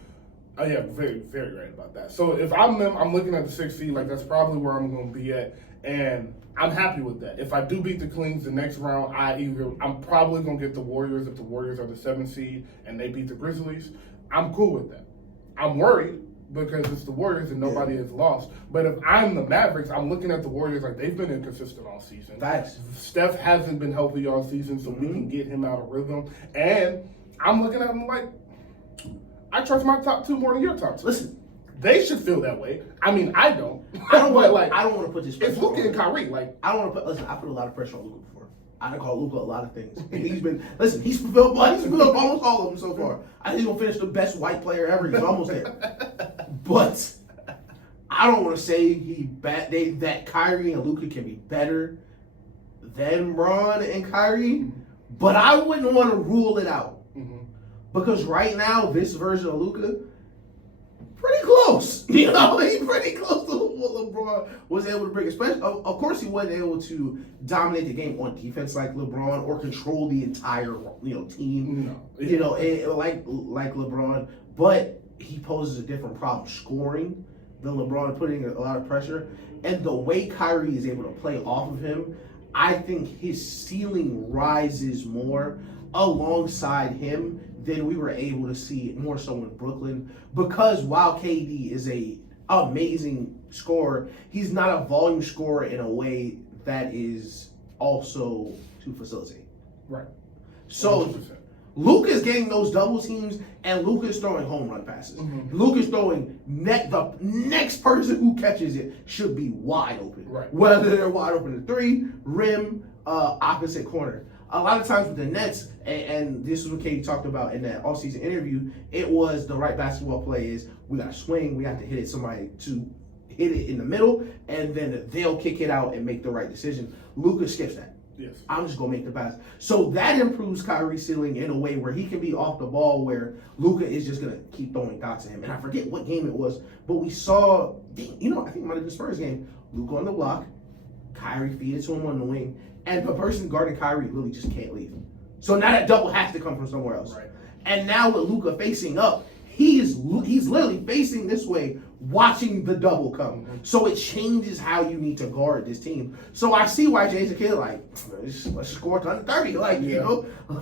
very, very right about that. So if I'm them, I'm looking at the 6th seed. Like, that's probably where I'm going to be at, and I'm happy with that. If I do beat the Kings the next round, I'm probably going to get the Warriors if the Warriors are the 7th seed and they beat the Grizzlies. I'm cool with that. I'm worried because it's the Warriors and nobody has lost. But if I'm the Mavericks, I'm looking at the Warriors like they've been inconsistent all season. Facts. Steph hasn't been healthy all season, so we can get him out of rhythm. And I'm looking at him like, I trust my top 2 more than your top 2. Listen, they should feel that way. I mean, I don't. I don't want to put this pressure it's Luka on and Kyrie. Like, I don't want to put. Listen, I put a lot of pressure on Luka before. I call Luka a lot of things. And he's fulfilled almost all of them so far. I think he's gonna finish the best white player ever. He's almost there. But I don't want to say that Kyrie and Luka can be better than Bron and Kyrie, but I wouldn't want to rule it out. Because right now, this version of Luka, pretty close. He's pretty close to what LeBron was able to bring. Especially, of course, he wasn't able to dominate the game on defense like LeBron or control the entire team. No. Like LeBron, but he poses a different problem scoring than LeBron, putting a lot of pressure. And the way Kyrie is able to play off of him, I think his ceiling rises more alongside him than we were able to see more so in Brooklyn, because while KD is a amazing scorer, he's not a volume scorer in a way that is also to facilitate. Right. So 100%. Luka's getting those double teams, and Luka's throwing home run passes. Luka's throwing the next person who catches it should be wide open. Right. Whether they're wide open to 3, rim, opposite corner. A lot of times with the Nets, and this is what Katie talked about in that offseason interview, it was the right basketball play is we got to swing, we have to hit it somebody to hit it in the middle, and then they'll kick it out and make the right decision. Luka skips that. Yes. I'm just going to make the pass. So that improves Kyrie's ceiling in a way where he can be off the ball, where Luka is just going to keep throwing dots at him. And I forget what game it was, but we saw, I think it might have been the Spurs game, Luka on the block, Kyrie feed it to him on the wing, and the person guarding Kyrie really just can't leave. So now that double has to come from somewhere else. Right. And now with Luka facing up, he's literally facing this way, watching the double come. So it changes how you need to guard this team. So I see why Jason Kidd let's score 130.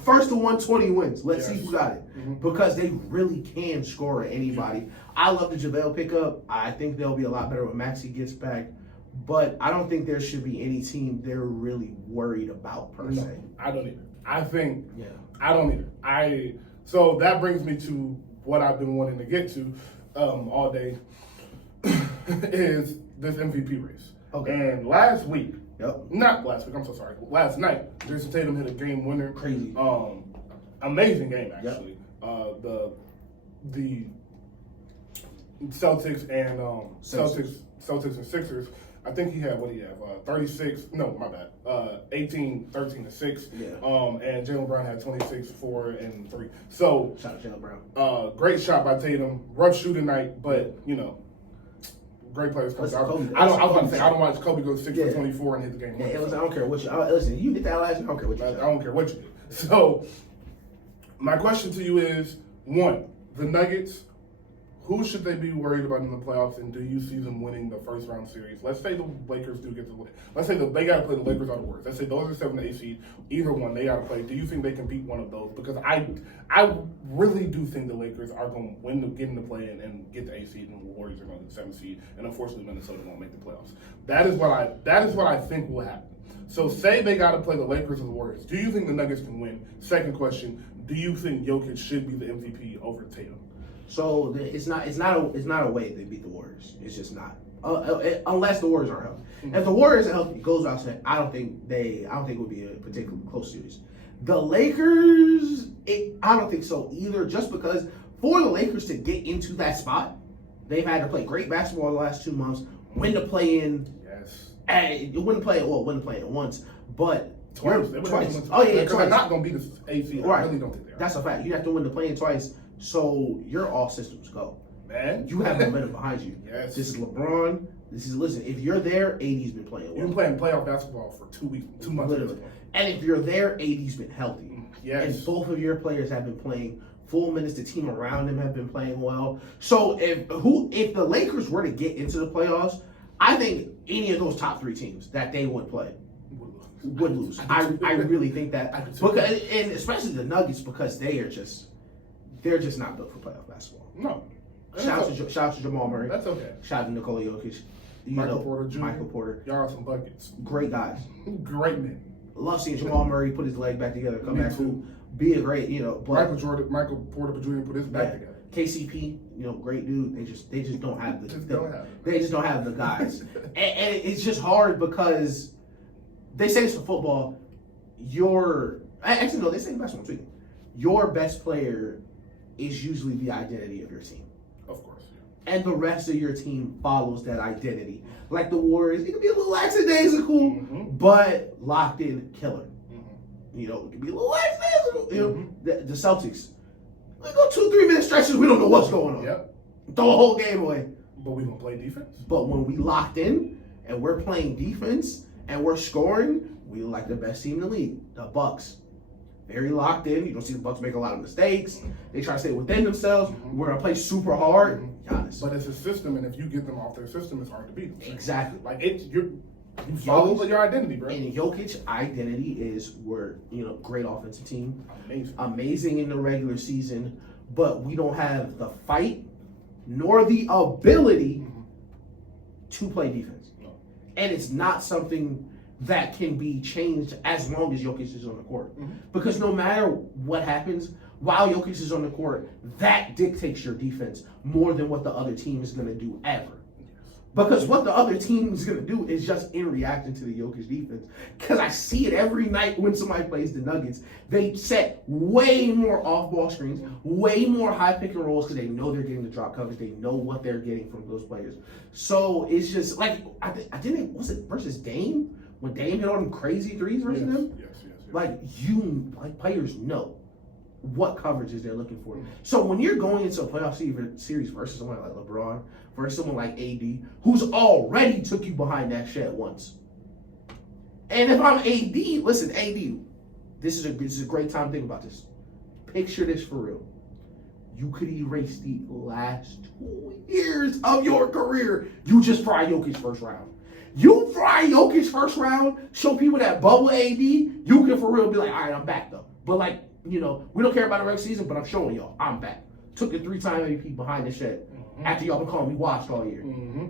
First to 120 wins. Let's see who got it. Because they really can score at anybody. I love the JaVale pickup. I think they'll be a lot better when Maxey gets back. But I don't think there should be any team they're really worried about per se. I don't either. I don't either. So that brings me to what I've been wanting to get to all day is this MVP race. Okay. And last week, not last week, I'm so sorry. Last night, Jason Tatum hit a game winner. Crazy. Amazing game, actually. The Celtics and Sixers. I think he had, 36, no, my bad, 18, 13 to 6. Yeah. And Jaylen Brown had 26, 4, and 3. So, shout out Jaylen Brown. Great shot by Tatum. Rough shooting night, but, great players come out. I don't watch Kobe go 6 for 24 and hit the game. Yeah, I don't care what you, listen, you hit that last, I don't care what you I don't care what you do. So, my question to you is, 1, the Nuggets, who should they be worried about in the playoffs, and do you see them winning the first round series? Let's say the Lakers do get to win. Let's say they got to play the Lakers or the Warriors. Let's say those are 7 to 8 seed. Either one, they got to play. Do you think they can beat one of those? Because I really do think the Lakers are going to get into play and get the 8 seed, and the Warriors are going to get the 7 seed. And unfortunately, Minnesota won't make the playoffs. That is what I think will happen. So say they got to play the Lakers or the Warriors. Do you think the Nuggets can win? Second question, do you think Jokic should be the MVP over Tatum? So it's not a way they beat the Warriors. It's just not. Unless the Warriors are healthy. Mm-hmm. If the Warriors are healthy, it goes without saying, I don't think it would be a particularly close series. The Lakers, I don't think so either. Just because for the Lakers to get into that spot, they've had to play great basketball the last 2 months, win the play-in. Yes. And win the play-in once, but Twice. Twice. Oh yeah, because twice. they're not going to be the AC. Right. I really don't think they are. That's a fact. You have to win the play-in twice, so you're all systems go. Man, You have momentum behind you. Yes. This is LeBron. Listen. If you're there, AD's been playing well. You've been playing playoff basketball for 2 weeks, 2 months. Literally. And if you're there, AD's been healthy. Yes. And both of your players have been playing full minutes. The team around them have been playing well. So if the Lakers were to get into the playoffs, I think any of those top 3 teams that they would play would lose. I really think that because, and especially the Nuggets, because they're just not built for playoff basketball. No. Shout out to Jamal Murray. That's okay. Shout out to Nikola Jokic. Michael Porter Jr. Michael Porter. Y'all are some buckets. Great guys. Great men. Love seeing Jamal Murray put his leg back together, come Me back too. to be a great, but Michael Porter Jr. put his back together. KCP, great dude. They just don't have They just don't have the guys, and it's just hard because they say it's for football. Actually no, they say basketball too. Your best player is usually the identity of your team. Of course. And the rest of your team follows that identity. Like the Warriors, it could be a little lackadaisical, but locked in killer. It could be a little lackadaisical. The Celtics, we go 2-3 minute stretches, we don't know what's going on. Yep. Throw a whole game away. But we gonna play defense. But when we locked in and we're playing defense and we're scoring, we look like the best team in the league. The Bucks. Very locked in. You don't see the Bucks make a lot of mistakes. They try to stay within themselves. We're gonna play super hard. Giannis. But it's a system, and if you get them off their system, it's hard to beat them. Exactly. Like you follow your identity, bro. And Jokic identity is we're great offensive team, amazing in the regular season, but we don't have the fight nor the ability to play defense. No. And it's not something that can be changed as long as Jokic is on the court. Because no matter what happens, while Jokic is on the court, that dictates your defense more than what the other team is going to do ever. Because what the other team is going to do is just in reaction to the Jokic defense. Because I see it every night when somebody plays the Nuggets. They set way more off-ball screens, way more high pick and rolls because they know they're getting the drop coverage. They know what they're getting from those players. So it's just like, was it versus Dame? When Dame hit all them crazy threes versus them? Yes. Like players know what coverages they're looking for. So when you're going into a playoff series versus someone like LeBron, versus someone like AD, who's already took you behind that shed once. And if I'm AD, listen, AD, this is a great time to think about this. Picture this for real. You could erase the last 2 years of your career. You just fry Jokic first round. You fry Jokic first round, show people that bubble AD, you can for real be like, all right, I'm back though. But we don't care about the regular season, but I'm showing y'all, I'm back. Took the 3-time MVP behind the shed. After y'all been calling me washed all year.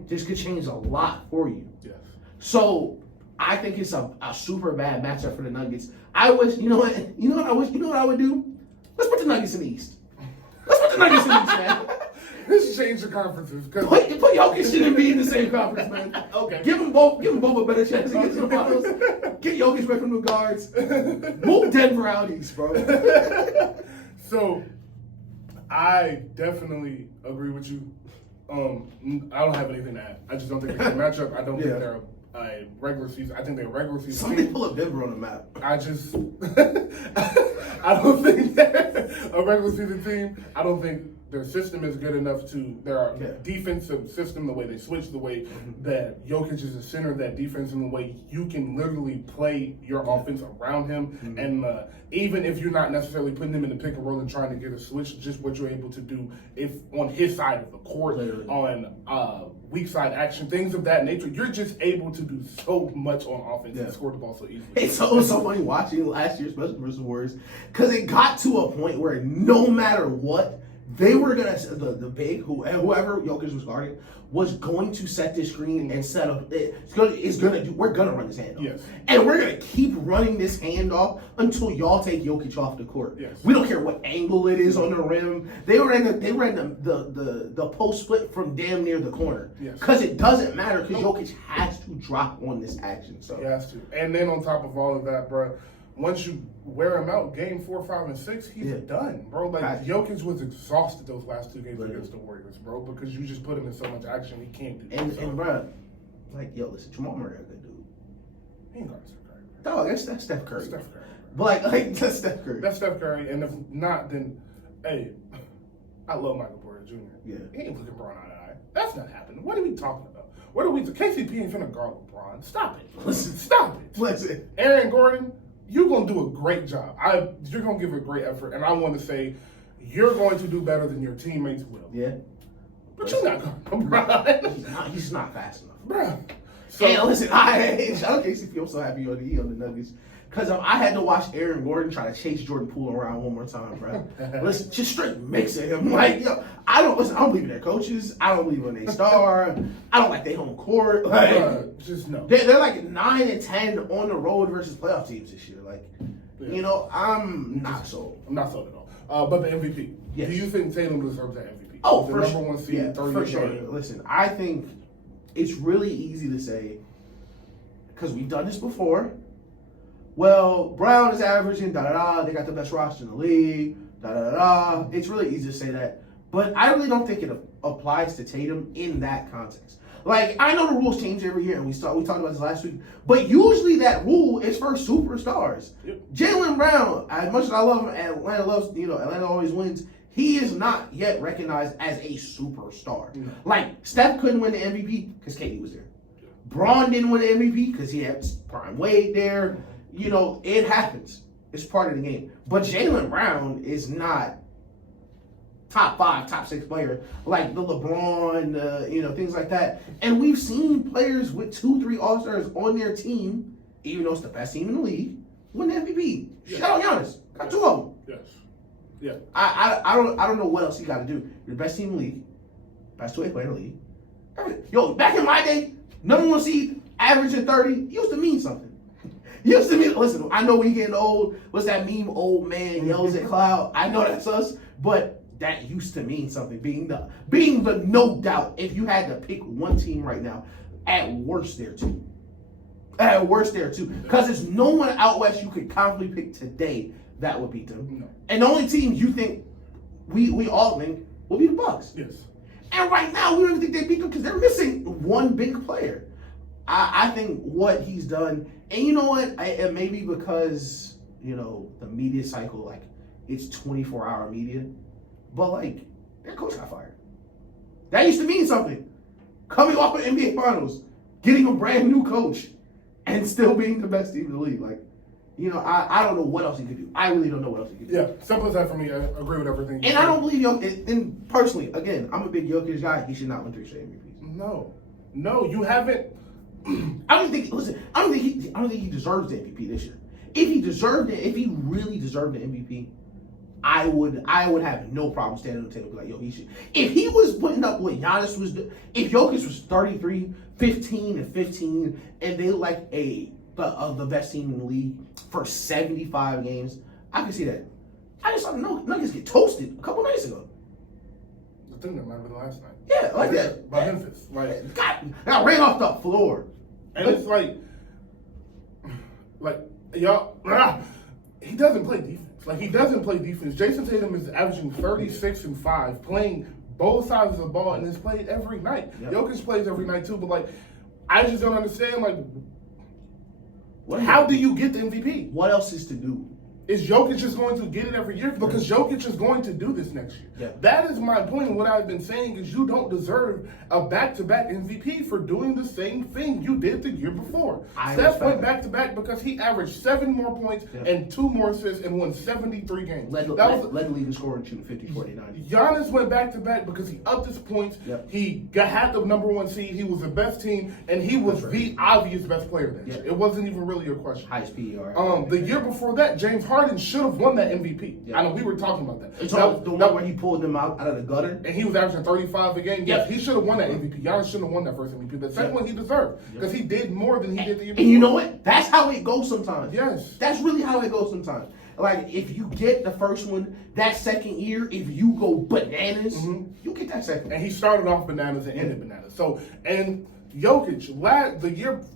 This could change a lot for you. Yes. So I think it's a super bad matchup for the Nuggets. I wish, you know what I would do? Let's put the Nuggets in the East. Let's put the Nuggets in the East, man. Let's change the conferences. Put Jokic shouldn't be in the same conference, man. Okay. Give them both a better chance to get to the finals. Get Jokic away from the guards. Move Denver out East, bro. So I definitely agree with you. I don't have anything to add. I just don't think it's a matchup. I don't think they're a regular season. I think they're a regular season. Somebody pull up Denver on the map. I don't think they're a regular season team. I don't think their system is good enough to their defensive system, the way they switch, the way that Jokic is the center of that defense, and the way you can literally play your offense around him. And even if you're not necessarily putting him in the pick and roll and trying to get a switch, just what you're able to do if on his side of the court, on weak side action, things of that nature, you're just able to do so much on offense and score the ball so easily. It's so funny watching last year, especially versus the Warriors, because it got to a point where no matter what, They were gonna the big whoever Jokic was guarding was going to set this screen and set up. We're gonna run this handoff. Yes. And we're gonna keep running this handoff until y'all take Jokic off the court. Yes. We don't care what angle it is on the rim. They ran the post split from damn near the corner. Yes. Because it doesn't matter because Jokic has to drop on this action. So he has to. And then on top of all of that, bro, once you wear him out, game 4, 5, and 6, he's done, bro. Like, Jokic was exhausted those last 2 games against the Warriors, bro, because you just put him in so much action, he can't do that. And bro, like, yo, listen, Jamal Murray a good dude. He ain't got Steph Curry. Dog, that's Steph Curry. Steph Curry. But like that's Steph Curry. That's Steph Curry, and if not, then, hey, I love Michael Porter Jr. Yeah. He ain't looking LeBron eye to eye. That's not happening. What are we talking about? What are we? KCP ain't finna guard LeBron. Stop it. Listen, stop it. Listen, Aaron Gordon, you're gonna do a great job. You're gonna give a great effort, and I want to say you're going to do better than your teammates will. Yeah. But you're not going, LeBron. He's not fast enough, bro. So, hey, listen, shout out KCP. I'm so happy on the Nuggets. Because I had to watch Aaron Gordon try to chase Jordan Poole around one more time, bro. Listen, just straight mixing him. Like, yo, I don't believe in their coaches. I don't believe in their star. I don't like their home court. Like, just no. They're like 9 and 10 on the road versus playoff teams this year. Like, you know, I'm not sold. I'm not sold at all. But the MVP. Yes. Do you think Tatum deserves that MVP? Oh, the for number sure. one seed, Yeah, 30 for sure. Listen, I think it's really easy to say, because we've done this before. Well, Brown is averaging, da-da-da, they got the best roster in the league, da-da-da-da. It's really easy to say that. But I really don't think it applies to Tatum in that context. Like, I know the rules change every year, and we talked about this last week, but usually that rule is for superstars. Yep. Jaylen Brown, as much as I love him, Atlanta always wins, he is not yet recognized as a superstar. Mm-hmm. Like, Steph couldn't win the MVP because KD was there. Braun didn't win the MVP because he had Prime Wade there. You know, it happens. It's part of the game. But Jaylen Brown is not top 5, top 6 player like the LeBron, things like that. And we've seen players with 2, 3 All-Stars on their team, even though it's the best team in the league, win the MVP. Yes. Shout out Giannis. Got 2 of them. Yes. Yeah. I don't know what else he got to do. You're the best team in the league, best 2-way player in the league. Yo, back in my day, number 1 seed, averaging 30, used to mean something. Used to mean, listen, I know we getting old. What's that meme, old man yells at cloud? I know that's us, but that used to mean something. Being the no doubt, if you had to pick one team right now, at worst there too. Because there's no one out west you could confidently pick today that would beat them. No. And the only team you think we all think will be the Bucks. Yes. And right now we don't even think they beat them because they're missing one big player. I think what he's done, and you know what? It may be because, the media cycle, like, it's 24-hour media, but, like, their coach got fired. That used to mean something. Coming off of NBA Finals, getting a brand new coach, and still being the best team in the league. Like, I don't know what else he could do. I really don't know what else he could do. Yeah, simple as that for me. I agree with everything. And I don't believe Jokic. And personally, again, I'm a big Jokic guy. He should not win 3 straight MVPs. No, you haven't. I don't think he deserves the MVP this year. If he deserved it, if he really deserved the MVP, I would have no problem standing on the table and be like, yo, he should. If he was putting up what Giannis was, if Jokic was 33, 15, and 15, and they look like the best team in the league for 75 games, I can see that. I just saw the Nuggets get toasted a couple nights ago. I think that might have been last night. Yeah, like that. By Memphis. Like, got ran off the floor. And it's like y'all, he doesn't play defense. Like, he doesn't play defense. Jason Tatum is averaging 36 and 5, playing both sides of the ball, and is played every night. Yep. Jokic plays every night too, but, like, I just don't understand, like, how do you get the MVP? What else is to do? Is Jokic just going to get it every year? Because Jokic is going to do this next year. Yeah. That is my point. And what I've been saying is you don't deserve a back-to-back MVP for doing the same thing you did the year before. Steph went back-to-back because he averaged 7 more points and 2 more assists and won 73 games. Led the league in scoring, shooting 50, 40, 90. Giannis went back-to-back because he upped his points. Yep. He had the number 1 seed. He was the best team, and he was the obvious best player that year. It wasn't even really a question. Highest PER. The year before that, James Harden Harden should have won that MVP. Yeah. I know we were talking about that. It's all the one where he pulled them out of the gutter. And he was averaging 35 a game. Yes, Yeah. he should have won that MVP. Giannis shouldn't have won that first MVP. The second one he deserved because he did more than he did the year before. And you know what? That's how it goes sometimes. Yes. That's really how it goes sometimes. Like, if you get the first one, that second year, if you go bananas, you get that second. And he started off bananas and ended bananas. So, and Jokic,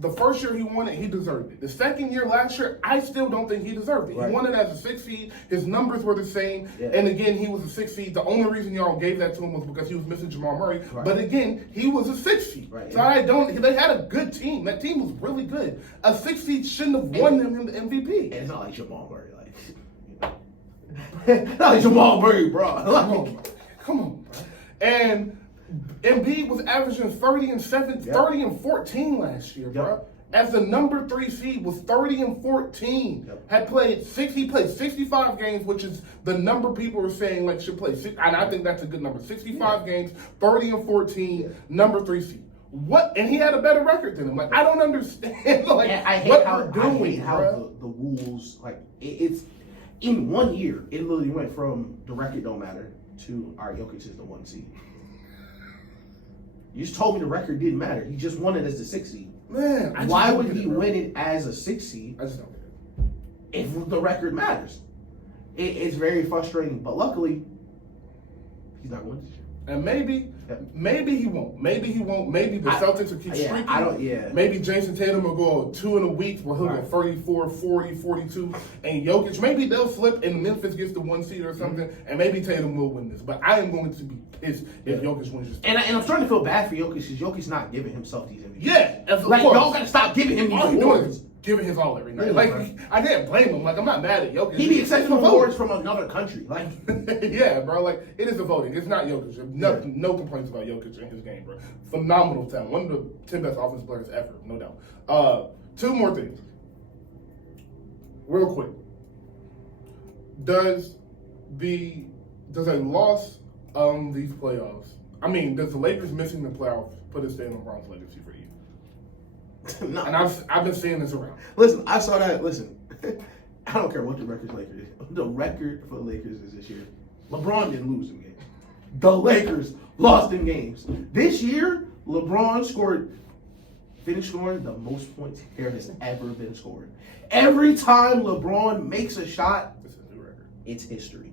the first year he won it, he deserved it. The second year, last year, I still don't think he deserved it. Right. He won it as a 6 seed. His numbers were the same. Yeah. And again, he was a 6 seed. The only reason y'all gave that to him was because he was missing Jamal Murray. Right. But again, he was a 6 seed. Right. So they had a good team. That team was really good. A 6 seed shouldn't have won him the MVP. And it's not like Jamal Murray. Not like Jamal Murray, bro. Come on, bro. And Embiid was averaging 30 and 14 last year, bro. As the number 3 seed was 30 and 14. He played 65 games, which is the number people are saying like should play. And I think that's a good number. 65 games, 30 and 14, number 3 seed. What? And he had a better record than him. Like, I don't understand. Like, I hate how the rules, like, it's in 1 year, it literally went from the record don't matter to, all right, Jokic is the 1 seed. You just told me the record didn't matter. He just won it as the 6 seed. Man, why would he win it as a 6 seed? I just don't get it. If the record matters. It's very frustrating, but luckily, he's not going to this year. And maybe he won't. Maybe the Celtics will keep streaking. Maybe Jason Tatum will go 2 in a week where he'll go 34, 40, 42. And Jokic, maybe they'll flip and Memphis gets the 1 seed or something. And maybe Tatum will win this. But I am going to be pissed if Jokic wins this. And I'm starting to feel bad for Jokic because Jokic's not giving himself these MVPs. Yeah. Like, y'all got to stop giving him these awards. Giving his all every night. I can't blame him. Like, I'm not mad at Jokic. He be accepting awards from another country. Like, yeah, bro. Like, it is the voting. It's not Jokic. No complaints about Jokic in his game, bro. Phenomenal talent. One of the 10 best offensive players ever, no doubt. 2 more things. Real quick. Does a loss these playoffs? I mean, does the Lakers missing the playoffs put a stain on LeBron's legacy for you? No. And I've been seeing this around. Listen, I saw that. Listen, I don't care what the record Lakers is. The record for the Lakers is this year. LeBron didn't lose in games. The Lakers lost in games. This year, LeBron finished scoring the most points there has ever been scored. Every time LeBron makes a shot, this is a new record. It's history.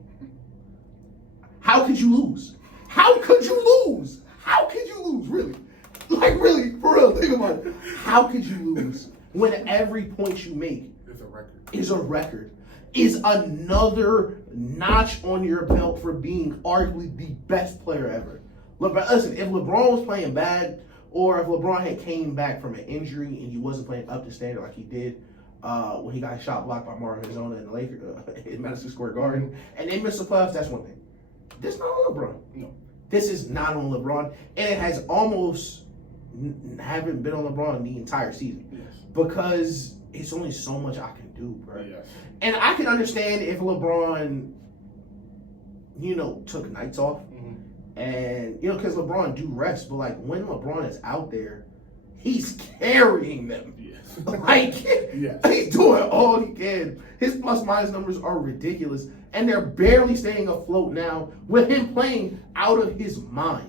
How could you lose? How could you lose? How could you lose, really? Like, really, for real, think about it. How could you lose when every point you make is a record, is another notch on your belt for being arguably the best player ever? Look, listen, if LeBron was playing bad, or if LeBron had came back from an injury and he wasn't playing up to standard like he did when he got shot blocked by Mario Hezonja in the Lakers in Madison Square Garden, and they missed the playoffs, that's one thing. This is not on LeBron. No. This is not on LeBron, and it has almost haven't been on LeBron the entire season. Yes. Because it's only so much I can do, bro. Yes. And I can understand if LeBron, took nights off, and because LeBron do rest, but like when LeBron is out there, he's carrying them. Yes. Like, yes. He's doing all he can. His plus minus numbers are ridiculous, and they're barely staying afloat now with him playing out of his mind.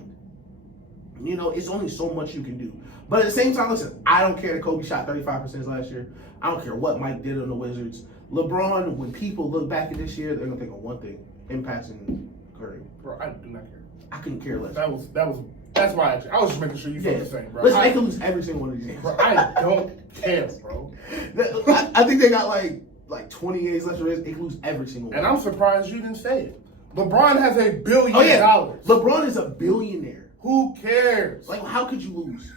It's only so much you can do. But at the same time, listen, I don't care that Kobe shot 35% last year. I don't care what Mike did on the Wizards. LeBron, when people look back at this year, they're going to think of one thing, him passing Curry. Bro, I do not care. I couldn't care less. That's why I was just making sure you felt the same, bro. Listen, they can lose every single one of these games. Bro, I don't care, bro. I think they got like 20 games left to race. They can lose every single one. And I'm surprised you didn't say it. LeBron has $1 billion. LeBron is a billionaire. Who cares? Like, how could you lose?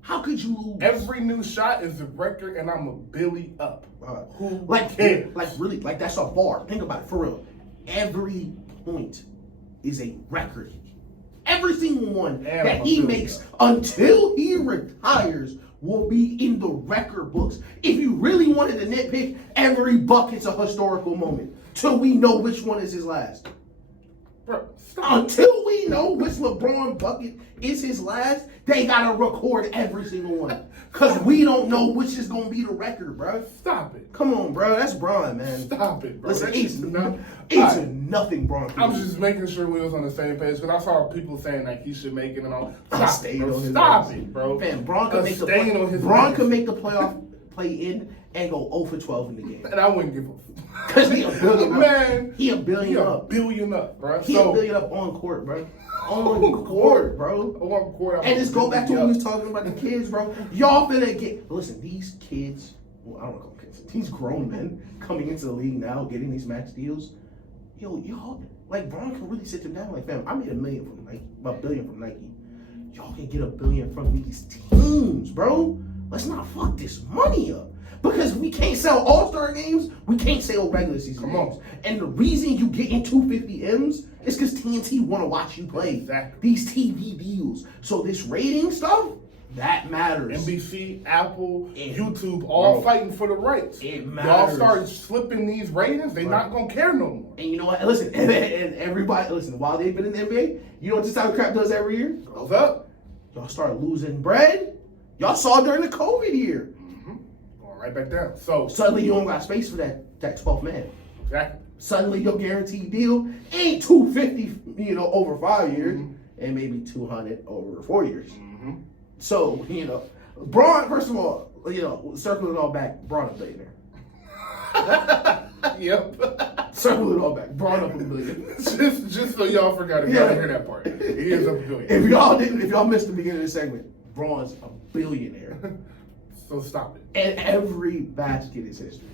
How could you lose? Every new shot is a record, and I'm a Billy up. Who cares? Like, really, like, that's a bar. Think about it, for real. Every point is a record. Every single one that he makes until he retires will be in the record books. If you really wanted to nitpick, every bucket's a historical moment till we know which one is his last. Bro, stop. Until we know which LeBron bucket is his last, they gotta record every single one. Cause we don't know which is gonna be the record, bro. Stop it. Come on, bro. That's Bron, man. Stop it, bro. Listen, That's just not- it's nothing Bron. I was just making sure we was on the same page because I saw people saying like he should make it and all. Stop it, bro. Stop it, bro. Man, Bron could make the playoff play in and go 0 for 12 in the game. And I wouldn't give a Cause he a billion up. Man, he a billion a billion up, bro. He a billion up on court, bro. On court, bro. On court. And just go back to what we was talking about the kids, bro. Y'all finna get. Listen, these kids. Well, I don't know kids. These grown men coming into the league now, getting these max deals. Yo, y'all like Bron can really sit them down. Like, fam, I made $1 million from Nike, about $1 billion from Nike. Y'all can get $1 billion from these teams, bro. Let's not fuck this money up. Because we can't sell all-star games, we can't sell regular season games. And the reason you get in 250 M's is because TNT want to watch you play. Exactly. These TV deals. So this rating stuff, that matters. NBC, Apple, YouTube, all fighting for the rights. It matters. Y'all start slipping these ratings, they not going to care no more. And you know what? Listen, and everybody, listen, while they've been in the NBA, you know what this type of crap does every year? Goes up. Y'all start losing bread. Y'all saw during the COVID year. Right back down. So suddenly you don't got space for that 12th man. Exactly. Suddenly your guaranteed deal ain't 250, over 5 years, and maybe 200 over 4 years. So, Bron, first of all, circling it all back, Bron a billionaire. Yep. Circle it all back. Bron up a billion. just so y'all forgot, if y'all didn't hear that part. He is up a billion. If y'all missed the beginning of the segment, Bron's a billionaire. So stop it. And every basket is history.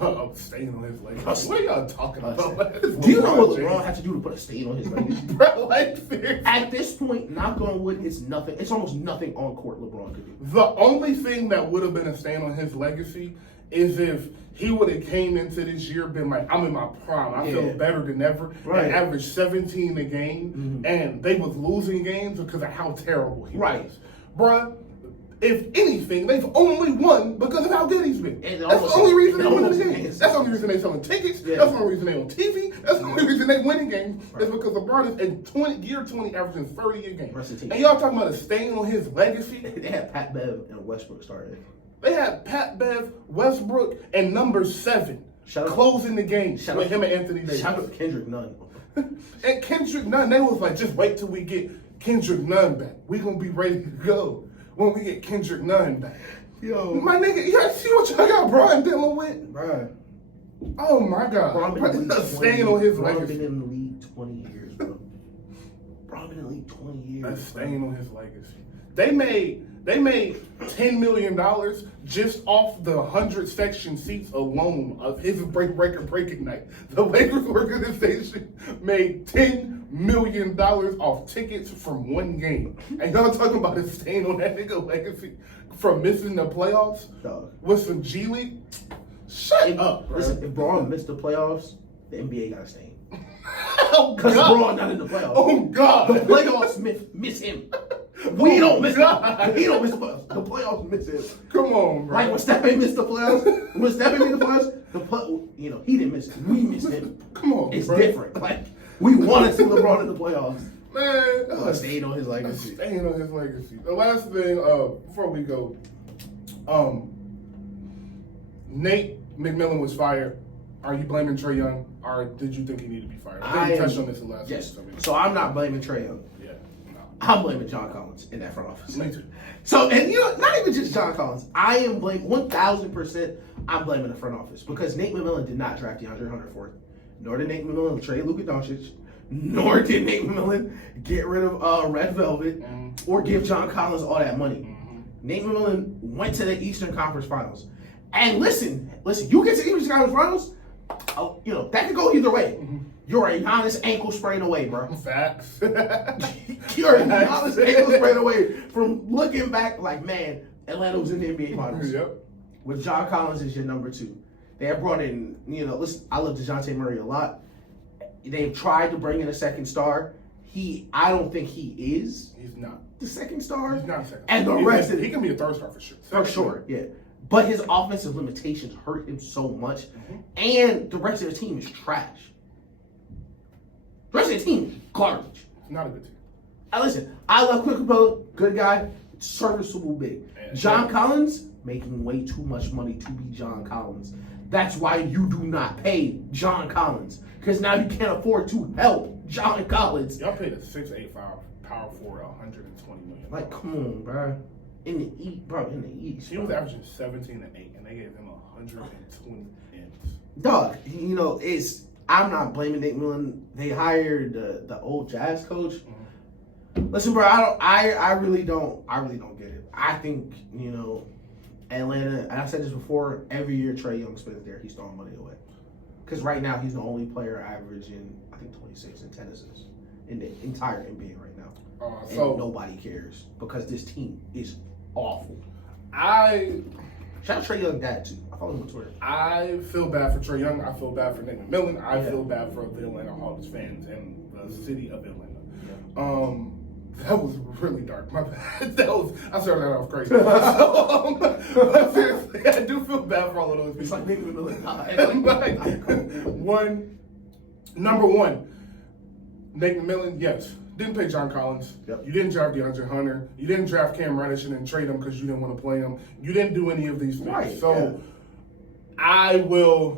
I'm staying on his legacy. What are y'all talking about? Do you know what LeBron had to do to put a stain on his legacy? Bro, like, at this point, knock on wood, it's nothing. It's almost nothing on court LeBron could do. The only thing that would have been a stain on his legacy is if he would have came into this year been like, I'm in my prime. I feel better than ever. Right. And averaged 17 a game, and they was losing games because of how terrible he was. Bruh. If anything, they've only won because of how good he's been. That's the only reason they win the games. That's the only reason they're selling tickets. That's the only reason they're on TV. That's the only reason they winning games. Is because LeBron is in year 20 averaging 30 a game. And y'all talking about a stain on his legacy? They had Pat Bev and Westbrook started. They had Pat Bev, Westbrook, and number 7 closing the game with him and Anthony Davis. Shout out to Kendrick Nunn. And Kendrick Nunn, they was like, just wait till we get Kendrick Nunn back. We gonna be ready to go when we get Kendrick Nunn back. Yo. My nigga, y'all see what y'all got Bron dealing with? Bro. Oh my God. Bron been staying on his legacy. Bron been in the league 20 years, bro. Bron been in the league 20 years. That's staying on his legacy. They made $10 million just off the 100 section seats alone of his breaking night. The Lakers organization made $10 million off tickets from one game. And y'all talking about a stain on that nigga legacy from missing the playoffs with some G League? Shut up, bro. Listen, if Bron missed the playoffs, the NBA got a stain. Oh, because Bron not in the playoffs. Oh, God. The playoffs miss him. We don't miss him. He don't miss the playoffs. The playoffs miss him. Come on, bro. Like when Stephen missed the playoffs, he didn't miss it. We missed him. Come on, it's bro. different. Like we wanted to see LeBron in the playoffs. Man, staying on his legacy. Staying on his legacy. The last thing, before we go, Nate McMillan was fired. Are you blaming Trae Young, or did you think he needed to be fired? I think you touched on this in the last yes. week. So I'm not blaming Trae Young. Yeah, no. I'm blaming John Collins in that front office. Me too. So, and not even just John Collins. I am blaming 1,000%. I'm blaming the front office because Nate McMillan did not draft DeAndre Hunter fourth, nor did Nate McMillan trade Luka Doncic, nor did Nate McMillan get rid of Red Velvet or give John Collins all that money. Nate McMillan went to the Eastern Conference Finals, and listen, you get to the Eastern Conference Finals. That could go either way. You're a Giannis ankle sprain away, bro. Facts. You're a Giannis ankle sprain away from looking back like, man, Atlanta was in the NBA Finals. Yep. With John Collins as your number 2. They have brought in, listen, I love DeJounte Murray a lot. They've tried to bring in a second star. I don't think he is. He's not. The second star? He's not a second star. And the rest of he can be a third star for sure. For sure, yeah. But his offensive limitations hurt him so much, and the rest of the team is trash. The rest of the team, garbage. It's not a good team. Listen, I love Clint Capella, good guy, serviceable big. John Collins, making way too much money to be John Collins. That's why you do not pay John Collins. Because now you can't afford to help John Collins. Y'all paid a 6'8" power forward $120 million. Like, come on, bro. In the East. He was averaging 17 and 8, and they gave him 120 M's. Dog, I'm not blaming Nick Millen. They hired the old Jazz coach. Mm-hmm. Listen, bro, I really don't get it. I think, Atlanta, and I said this before, every year Trae Young spends there, he's throwing money away. Because right now he's the only player averaging, I think, 26 in 10 assists in the entire NBA right now. And nobody cares because this team is awful. Shout out Trae Young dad too. I follow him on Twitter. I feel bad for Trae Young. I feel bad for Nick McMillan. I feel bad for the Atlanta Hawks fans and the city of Atlanta. Yeah. That was really dark. My bad. I started that off crazy. But seriously, I do feel bad for all of those people. It's like Nick McMillan. Number one, Nick McMillan, yes. Didn't pay John Collins. Yep. You didn't draft DeAndre Hunter. You didn't draft Cam Reddish and then trade him because you didn't want to play him. You didn't do any of these things. Right, so I will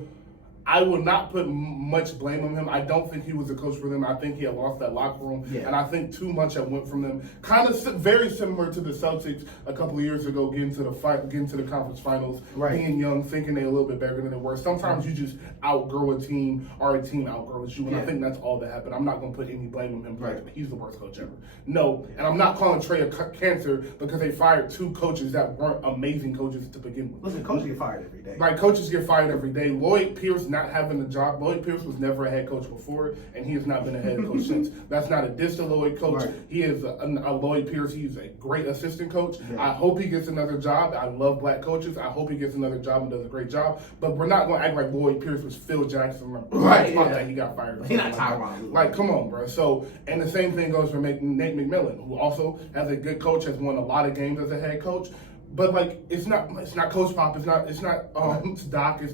not put much blame on him. I don't think he was a coach for them. I think he had lost that locker room, and I think too much had went from them. Kind of very similar to the Celtics a couple of years ago, getting to the conference finals, being young, thinking they're a little bit better than they were. Sometimes you just outgrow a team, or a team outgrows you, and I think that's all that happened. I'm not going to put any blame on him. Right. He's the worst coach ever. No, and I'm not calling Trae a cancer because they fired two coaches that weren't amazing coaches to begin with. Listen, coaches get fired every day. Right, coaches get fired every day. Lloyd Pierce not having a job. Lloyd Pierce was never a head coach before, and he has not been a head coach since. That's not a diss to Lloyd coach. Right. He is a Lloyd Pierce. He's a great assistant coach. Yeah. I hope he gets another job. I love black coaches. I hope he gets another job and does a great job. But we're not going to act like Lloyd Pierce was Phil Jackson. Right. That he got fired. He's not Tyron. Like, come on, bro. So, and the same thing goes for Nate McMillan, who also, as a good coach, has won a lot of games as a head coach. But like it's not Coach Pop, it's Doc, it's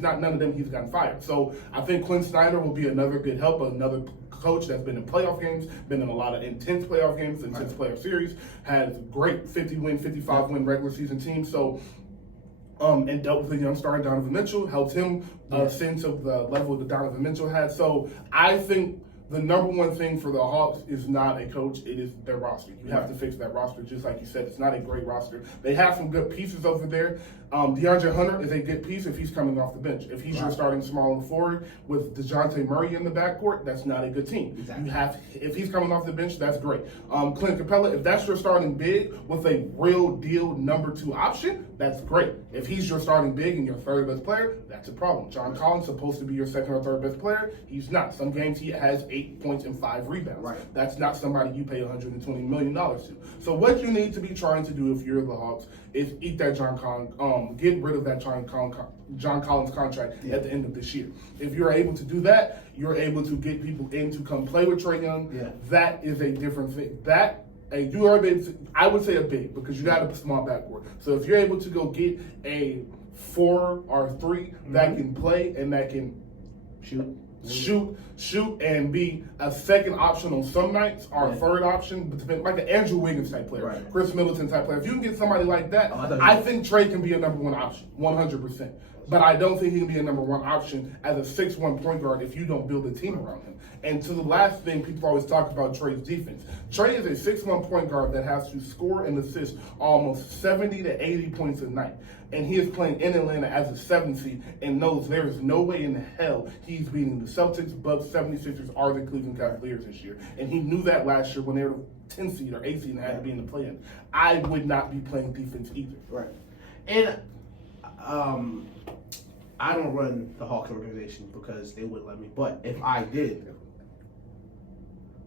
not none of them. He's gotten fired. So I think Clint Snyder will be another good help, another coach that's been in playoff games, been in a lot of intense playoff games, intense playoff series, has great 50-win, 55-win regular season team. So and dealt with a young star Donovan Mitchell, helped him a sense of the level that Donovan Mitchell had. So I think the number one thing for the Hawks is not a coach, it is their roster. You have to fix that roster, just like you said. It's not a great roster. They have some good pieces over there. DeAndre Hunter is a good piece if he's coming off the bench. If he's your starting small and forward with DeJounte Murray in the backcourt, that's not a good team. Exactly. If he's coming off the bench, that's great. Clint Capella, if that's your starting big with a real deal number 2 option, that's great. If he's your starting big and your third best player, that's a problem. John Collins supposed to be your second or third best player. He's not. Some games he has 8 points and 5 rebounds. Right. That's not somebody you pay $120 million to. So what you need to be trying to do if you're the Hawks is eat that John Collins, get rid of that John Collins contract at the end of this year. If you're able to do that, you're able to get people in to come play with Trae Young. Yeah. That is a different thing. You are I would say a big because you got a small backcourt. So if you're able to go get a 4 or 3 that can play and that can shoot, and be a second option on some nights or a third option, but like an Andrew Wiggins type player, Chris Middleton type player. If you can get somebody like that, I think Trae can be a number 1 option, 100%. But I don't think he can be a number 1 option as a 6'1" point guard if you don't build a team around him. And to the last thing, people always talk about Trae's defense. Trae is a 6'1" point guard that has to score and assist almost 70 to 80 points a night. And he is playing in Atlanta as a 7th seed and knows there is no way in hell he's beating the Celtics, Bucks, 76ers, or the Cleveland Cavaliers this year. And he knew that last year when they were 10th seed or 8th seed and had to be in the play-in. I would not be playing defense either. Right. And I don't run the Hawks organization because they wouldn't let me. But if I did,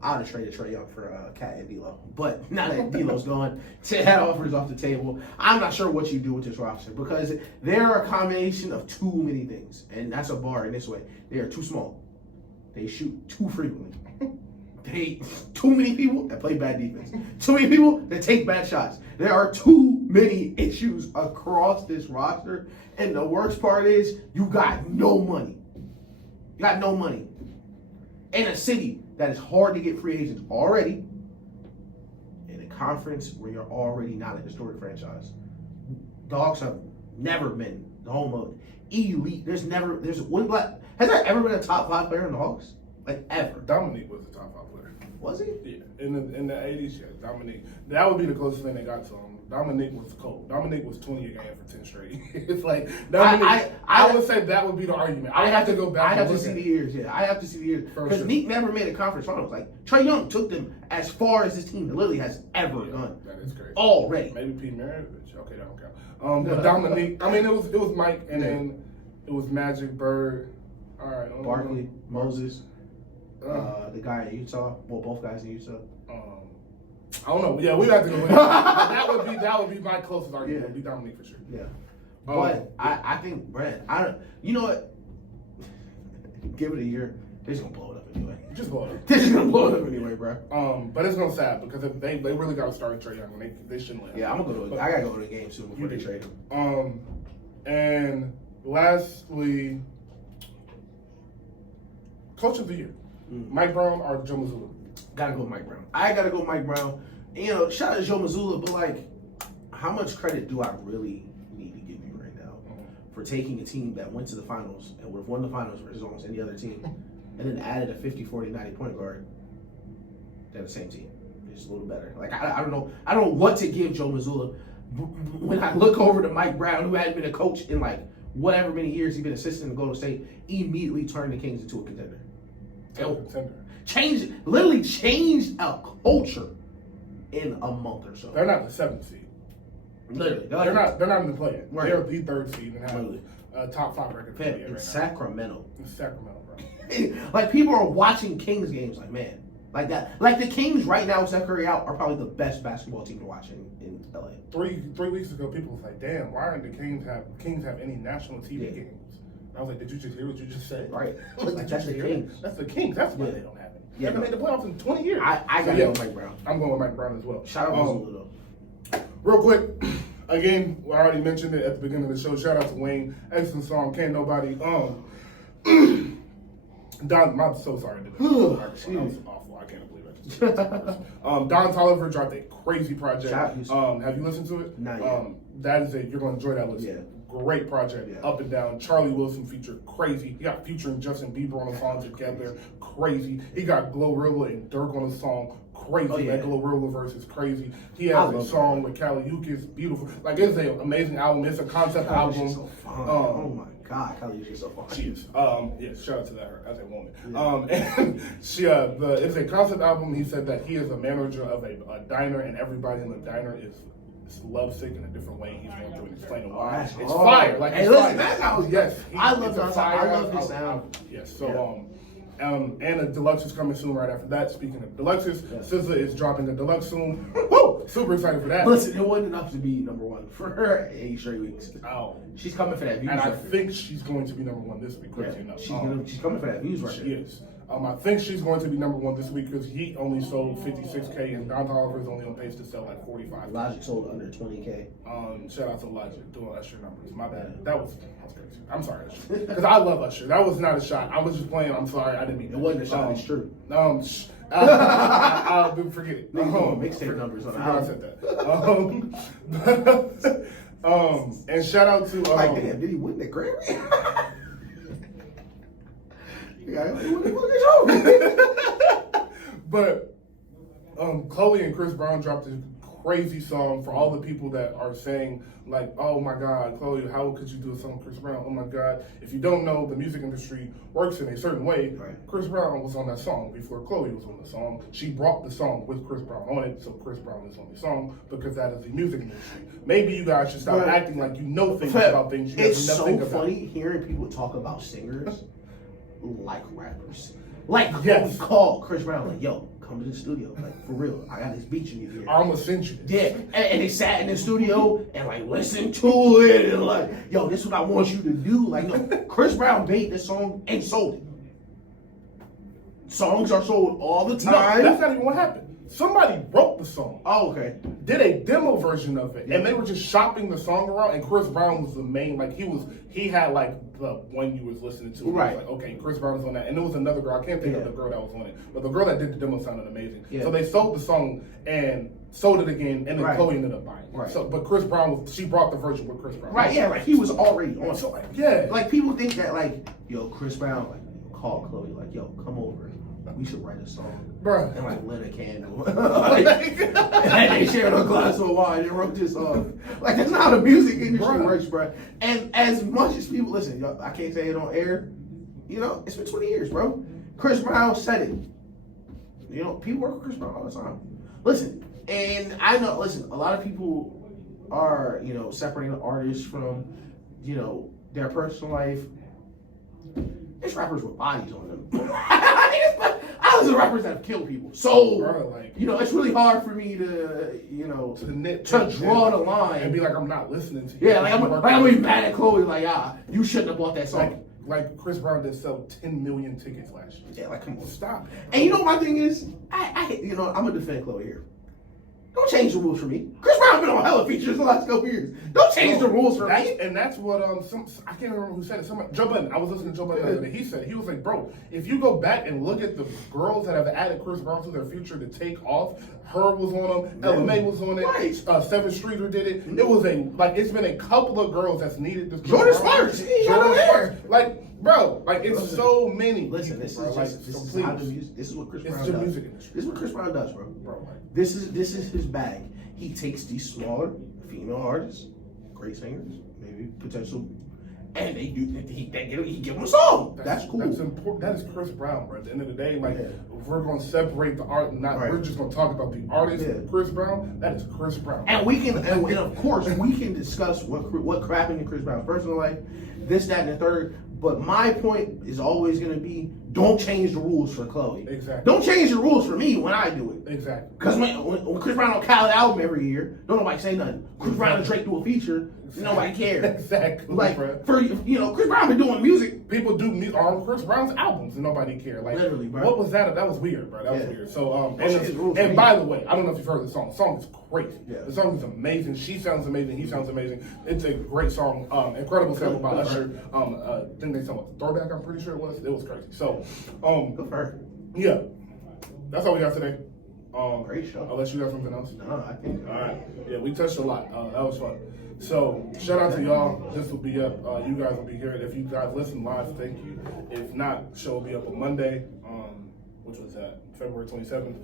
I would have traded Trae Young for Cat and D'Lo. But now that D'Lo's gone, that offer's off the table. I'm not sure what you do with this roster because they're a combination of too many things. And that's a bar in this way. They are too small. They shoot too frequently. Too many people that play bad defense. Too many people that take bad shots. There are too many issues across this roster. And the worst part is you got no money. You got no money. In a city that it's hard to get free agents already in a conference where you're already not a historic franchise. Dogs have never been the home of elite. Has there ever been a top 5 player in the Hawks? Like ever? Dominique was a top 5 player. Was he? Yeah, in the 80s, yeah, Dominique. That would be the closest thing they got to him. Dominique was cold. Dominique was 20 a game for 10 straight. It's like Dominique. I would say that would be the argument. I have to go back. I have to see the years. Yeah, I have to see the years because Neek never made a conference finals. Like Trae Young took them as far as this team literally has ever gone. That is crazy. Already. Maybe Pete Maravich. Okay, that don't count. But Dominique. I mean, it was Mike, and then it was Magic, Bird. All right. Barkley, Moses. The guy in Utah. Well, both guys in Utah. I don't know. Yeah, we have to go. that would be my closest argument. Would be Dominique for sure. Yeah. But I think Brad. You know what? Give it a year. They're just gonna blow it up anyway. Just blow it up. They're just gonna blow it up anyway, bro. But it's no sad because if they really got to start Trae Young, and they shouldn't let him. Yeah, I gotta go to the game soon before they trade him. And lastly, Coach of the Year, Mike Brown or Joe Mazzulla? Gotta go Mike Brown. I gotta go Mike Brown. And, you know, shout out to Joe Mazzulla, but like, how much credit do I really need to give you right now for taking a team that went to the finals and would have won the finals versus almost any other team, and then added a 50, 40, 90 point guard to the same team? Just a little better. Like, I don't know. I don't know what to give Joe Mazzulla when I look over to Mike Brown, who hadn't been a coach in like whatever many years he's been assistant to Golden State, immediately turned the Kings into a contender. Literally changed a culture in a month or so. They're not the 7th seed. Literally, they're not in the play. Right. They're the 3rd seed and have a top 5 record. In Sacramento. In Sacramento, bro. Like people are watching Kings games, like man, like that. Like the Kings right now, with Steph Curry out, are probably the best basketball team to watch in LA. 3 weeks ago, people was like, "Damn, why aren't the Kings have any national TV games?" I was like, "Did you just hear what you just said?" Right. Like, that's the Kings. That's the Kings. That's why they don't have it. They haven't made the playoffs in 20 years. I gotta go with Mike Brown. I'm going with Mike Brown as well. Shout out to Mazzulla though. Real quick, again, I already mentioned it at the beginning of the show. Shout out to Wayne. Excellent song. Can't nobody. Don, I'm so sorry. That was awful. I can't believe I just said that. Don Toliver dropped a crazy project. Have you listened to it? Not yet. That is you're going to enjoy that listen. Yeah. Great project, up and down. Charlie Wilson featured crazy. He got Future and Justin Bieber on a song together, crazy. He got Glorilla and Dirk on a song, crazy. That Glorilla verse is crazy. He has a song with Kaliukis, beautiful. Like it's an amazing album. It's a concept album. So fun. Oh my God, Kaliukis so fun. She is. Shout out to that as a woman. And she, it's a concept album. He said that he is a manager of a diner, and everybody in the diner is lovesick in a differerent way. He's going through and explaining why. It's fire. Like, hey, listen, that's how it's yes. I love that. I love his sound. Yes. So, and a deluxe is coming soon right after that. Speaking of deluxes, SZA is dropping a deluxe soon. Woo! Super excited for that. Listen, it wasn't enough to be #1 for her 8 straight weeks. Oh. She's coming for that views. And I think she's going to be #1 this week. Crazy enough. She's coming for that views right She there. is. I think she's going to be #1 this week because he only sold 56K and Don Toliver is only on pace to sell like 45. Logic sold under 20K. Shout out to Logic doing Usher numbers. My bad. That was crazy. I'm sorry, Usher. Because I love Usher. That was not a shot. I was just playing. I'm sorry. I didn't mean that. It wasn't a shot. It's true. I'll forget it. Mixtape numbers on the I said that. And shout out to like, damn, did he win the Grammy? But Chloe and Chris Brown dropped a crazy song for all the people that are saying like, oh my God, Chloe, how could you do a song with Chris Brown? Oh my God. If you don't know, the music industry works in a certain way. Right. Chris Brown was on that song before Chloe was on the song. She brought the song with Chris Brown on it, so Chris Brown is on the song because that is the music industry. Maybe you guys should stop acting like you know things about things you it's have nothing so about. Funny hearing people talk about singers like rappers. Like, call Chris Brown, like, yo, come to the studio. Like, for real, I got this beat you need to hear. I'm gonna send you this. Yeah, and they sat in the studio and, like, listened to it and, like, yo, this is what I want you to do. Like, no, Chris Brown made this song and sold it. Songs are sold all the time. No, that's not even what happened. Somebody wrote the song. Oh, okay. did a demo version of it, and they were just shopping the song around. And Chris Brown was the main, like he had like the one you was listening to. Right. It was like, okay, Chris Brown was on that, and there was another girl. I can't think of the girl that was on it, but the girl that did the demo sounded amazing. Yeah. So they sold the song and sold it again, and then Chloe ended up buying it. Right. So, but Chris Brown, she brought the version with Chris Brown. Right, yeah, like he was already on it. So, yeah. Like people think that like, yo, Chris Brown, like call Chloe, like, yo, come over. We should write a song. Bruh. And like lit a candle. And they shared a glass of wine and wrote this song. Like that's not how the music industry works, bro. And as much as people listen, yo, I can't say it on air. You know, it's been 20 years, bro. Chris Brown said it. You know, people work with Chris Brown all the time. Listen, and I know, listen, a lot of people are, you know, separating the artists from, you know, their personal life. There's rappers with bodies on them. I listen to rappers that have killed people. So, Bro, like, you know, it's really hard for me to, you know, to draw the line. And be like, I'm not listening to you. Yeah, like I'm gonna be mad at Chloe, like, you shouldn't have bought that song. Like Chris Brown did sell 10 million tickets last year. Yeah, like, come on. Stop. And you know my thing is, you know, I'm gonna defend Chloe here. Don't change the rules for me. Chris Brown been on hella features the last couple years. Don't change the rules for me. And that's what I can't remember who said it. Joe Budden. I was listening to Joe Budden the other day. He said, he was like, bro, if you go back and look at the girls that have added Chris Brown to their future to take off, her was on them, LMA was on it, Right. Seven Streeter did it. It was it's been a couple of girls that's needed this. Jordan Sparks. Jordan Sparks. Like, bro, like it's so many. Listen, this is how the music. This is what Chris Brown does. Music industry. This is what Chris Brown does, bro. Like, this is his bag. He takes these smaller female artists, great singers, maybe potential, and he give them a song. That's cool. That's important. That is Chris Brown, bro. At the end of the day, like if we're gonna separate the art, we're just gonna talk about the artist. Chris Brown. That is Chris Brown. And we can, and of course, we can discuss what happened in Chris Brown's personal life, this, that, and the third. But my point is always going to be, don't change the rules for Chloe. Exactly. Don't change the rules for me when I do it. Exactly. Because when Chris Brown on Khaled album every year, don't nobody say nothing. Chris Brown and Drake do a feature, nobody cares. Exactly. Like, bro. for, you know, Chris Brown been doing music. People do on Chris Brown's albums and nobody cared. Like, literally, bro. What was that? That was weird, bro. That was weird. So, and and by the way, I don't know if you've heard the song. The song is crazy. Yeah. The song is amazing. She sounds amazing. He sounds amazing. It's a great song. Incredible sample by Usher. Didn't they song with Throwback? I'm pretty sure it was. It was crazy. So, good for her. Yeah. That's all we got today. Great show. Unless you got something else. No, I think. All right. Yeah, we touched a lot. That was fun. So, shout out to y'all. This will be up. You guys will be here. If you guys listen live, thank you. If not, show will be up on Monday, which was that, February 27th.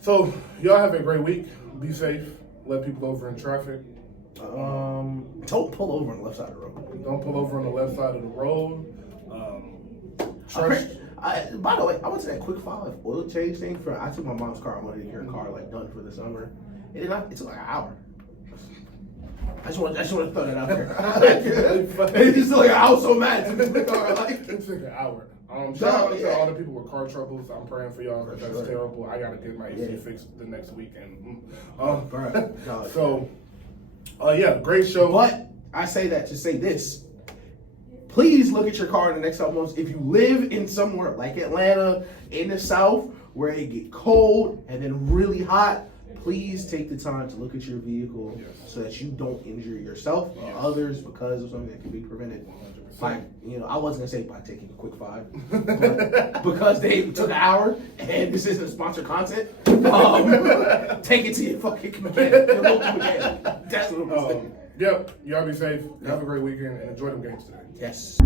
So, y'all have a great week. Be safe. Let people over in traffic. Don't pull over on the left side of the road. Don't pull over on the left side of the road. By the way, I went to that Quick 5 oil change thing I took my mom's car. I wanted to get her car like done for the summer. It took like an hour. I just want to throw that out there. It just like I was so mad to the car. Like it took an hour. Shout out to all the people with car troubles. I'm praying for y'all because that's terrible. I gotta get my AC fixed the next week, and so great show. But I say that to say this. Please look at your car in the next couple months. If you live in somewhere like Atlanta, in the South, where it get cold and then really hot, please take the time to look at your vehicle so that you don't injure yourself or others because of something that can be prevented. 100%. By, you know, I wasn't gonna say by taking a Quick 5, but because they took an hour and this isn't sponsored content, take it to your fucking mechanic, your local mechanic. That's what I'm saying. Yep, y'all be safe. Have a great weekend and enjoy them games today. Yes.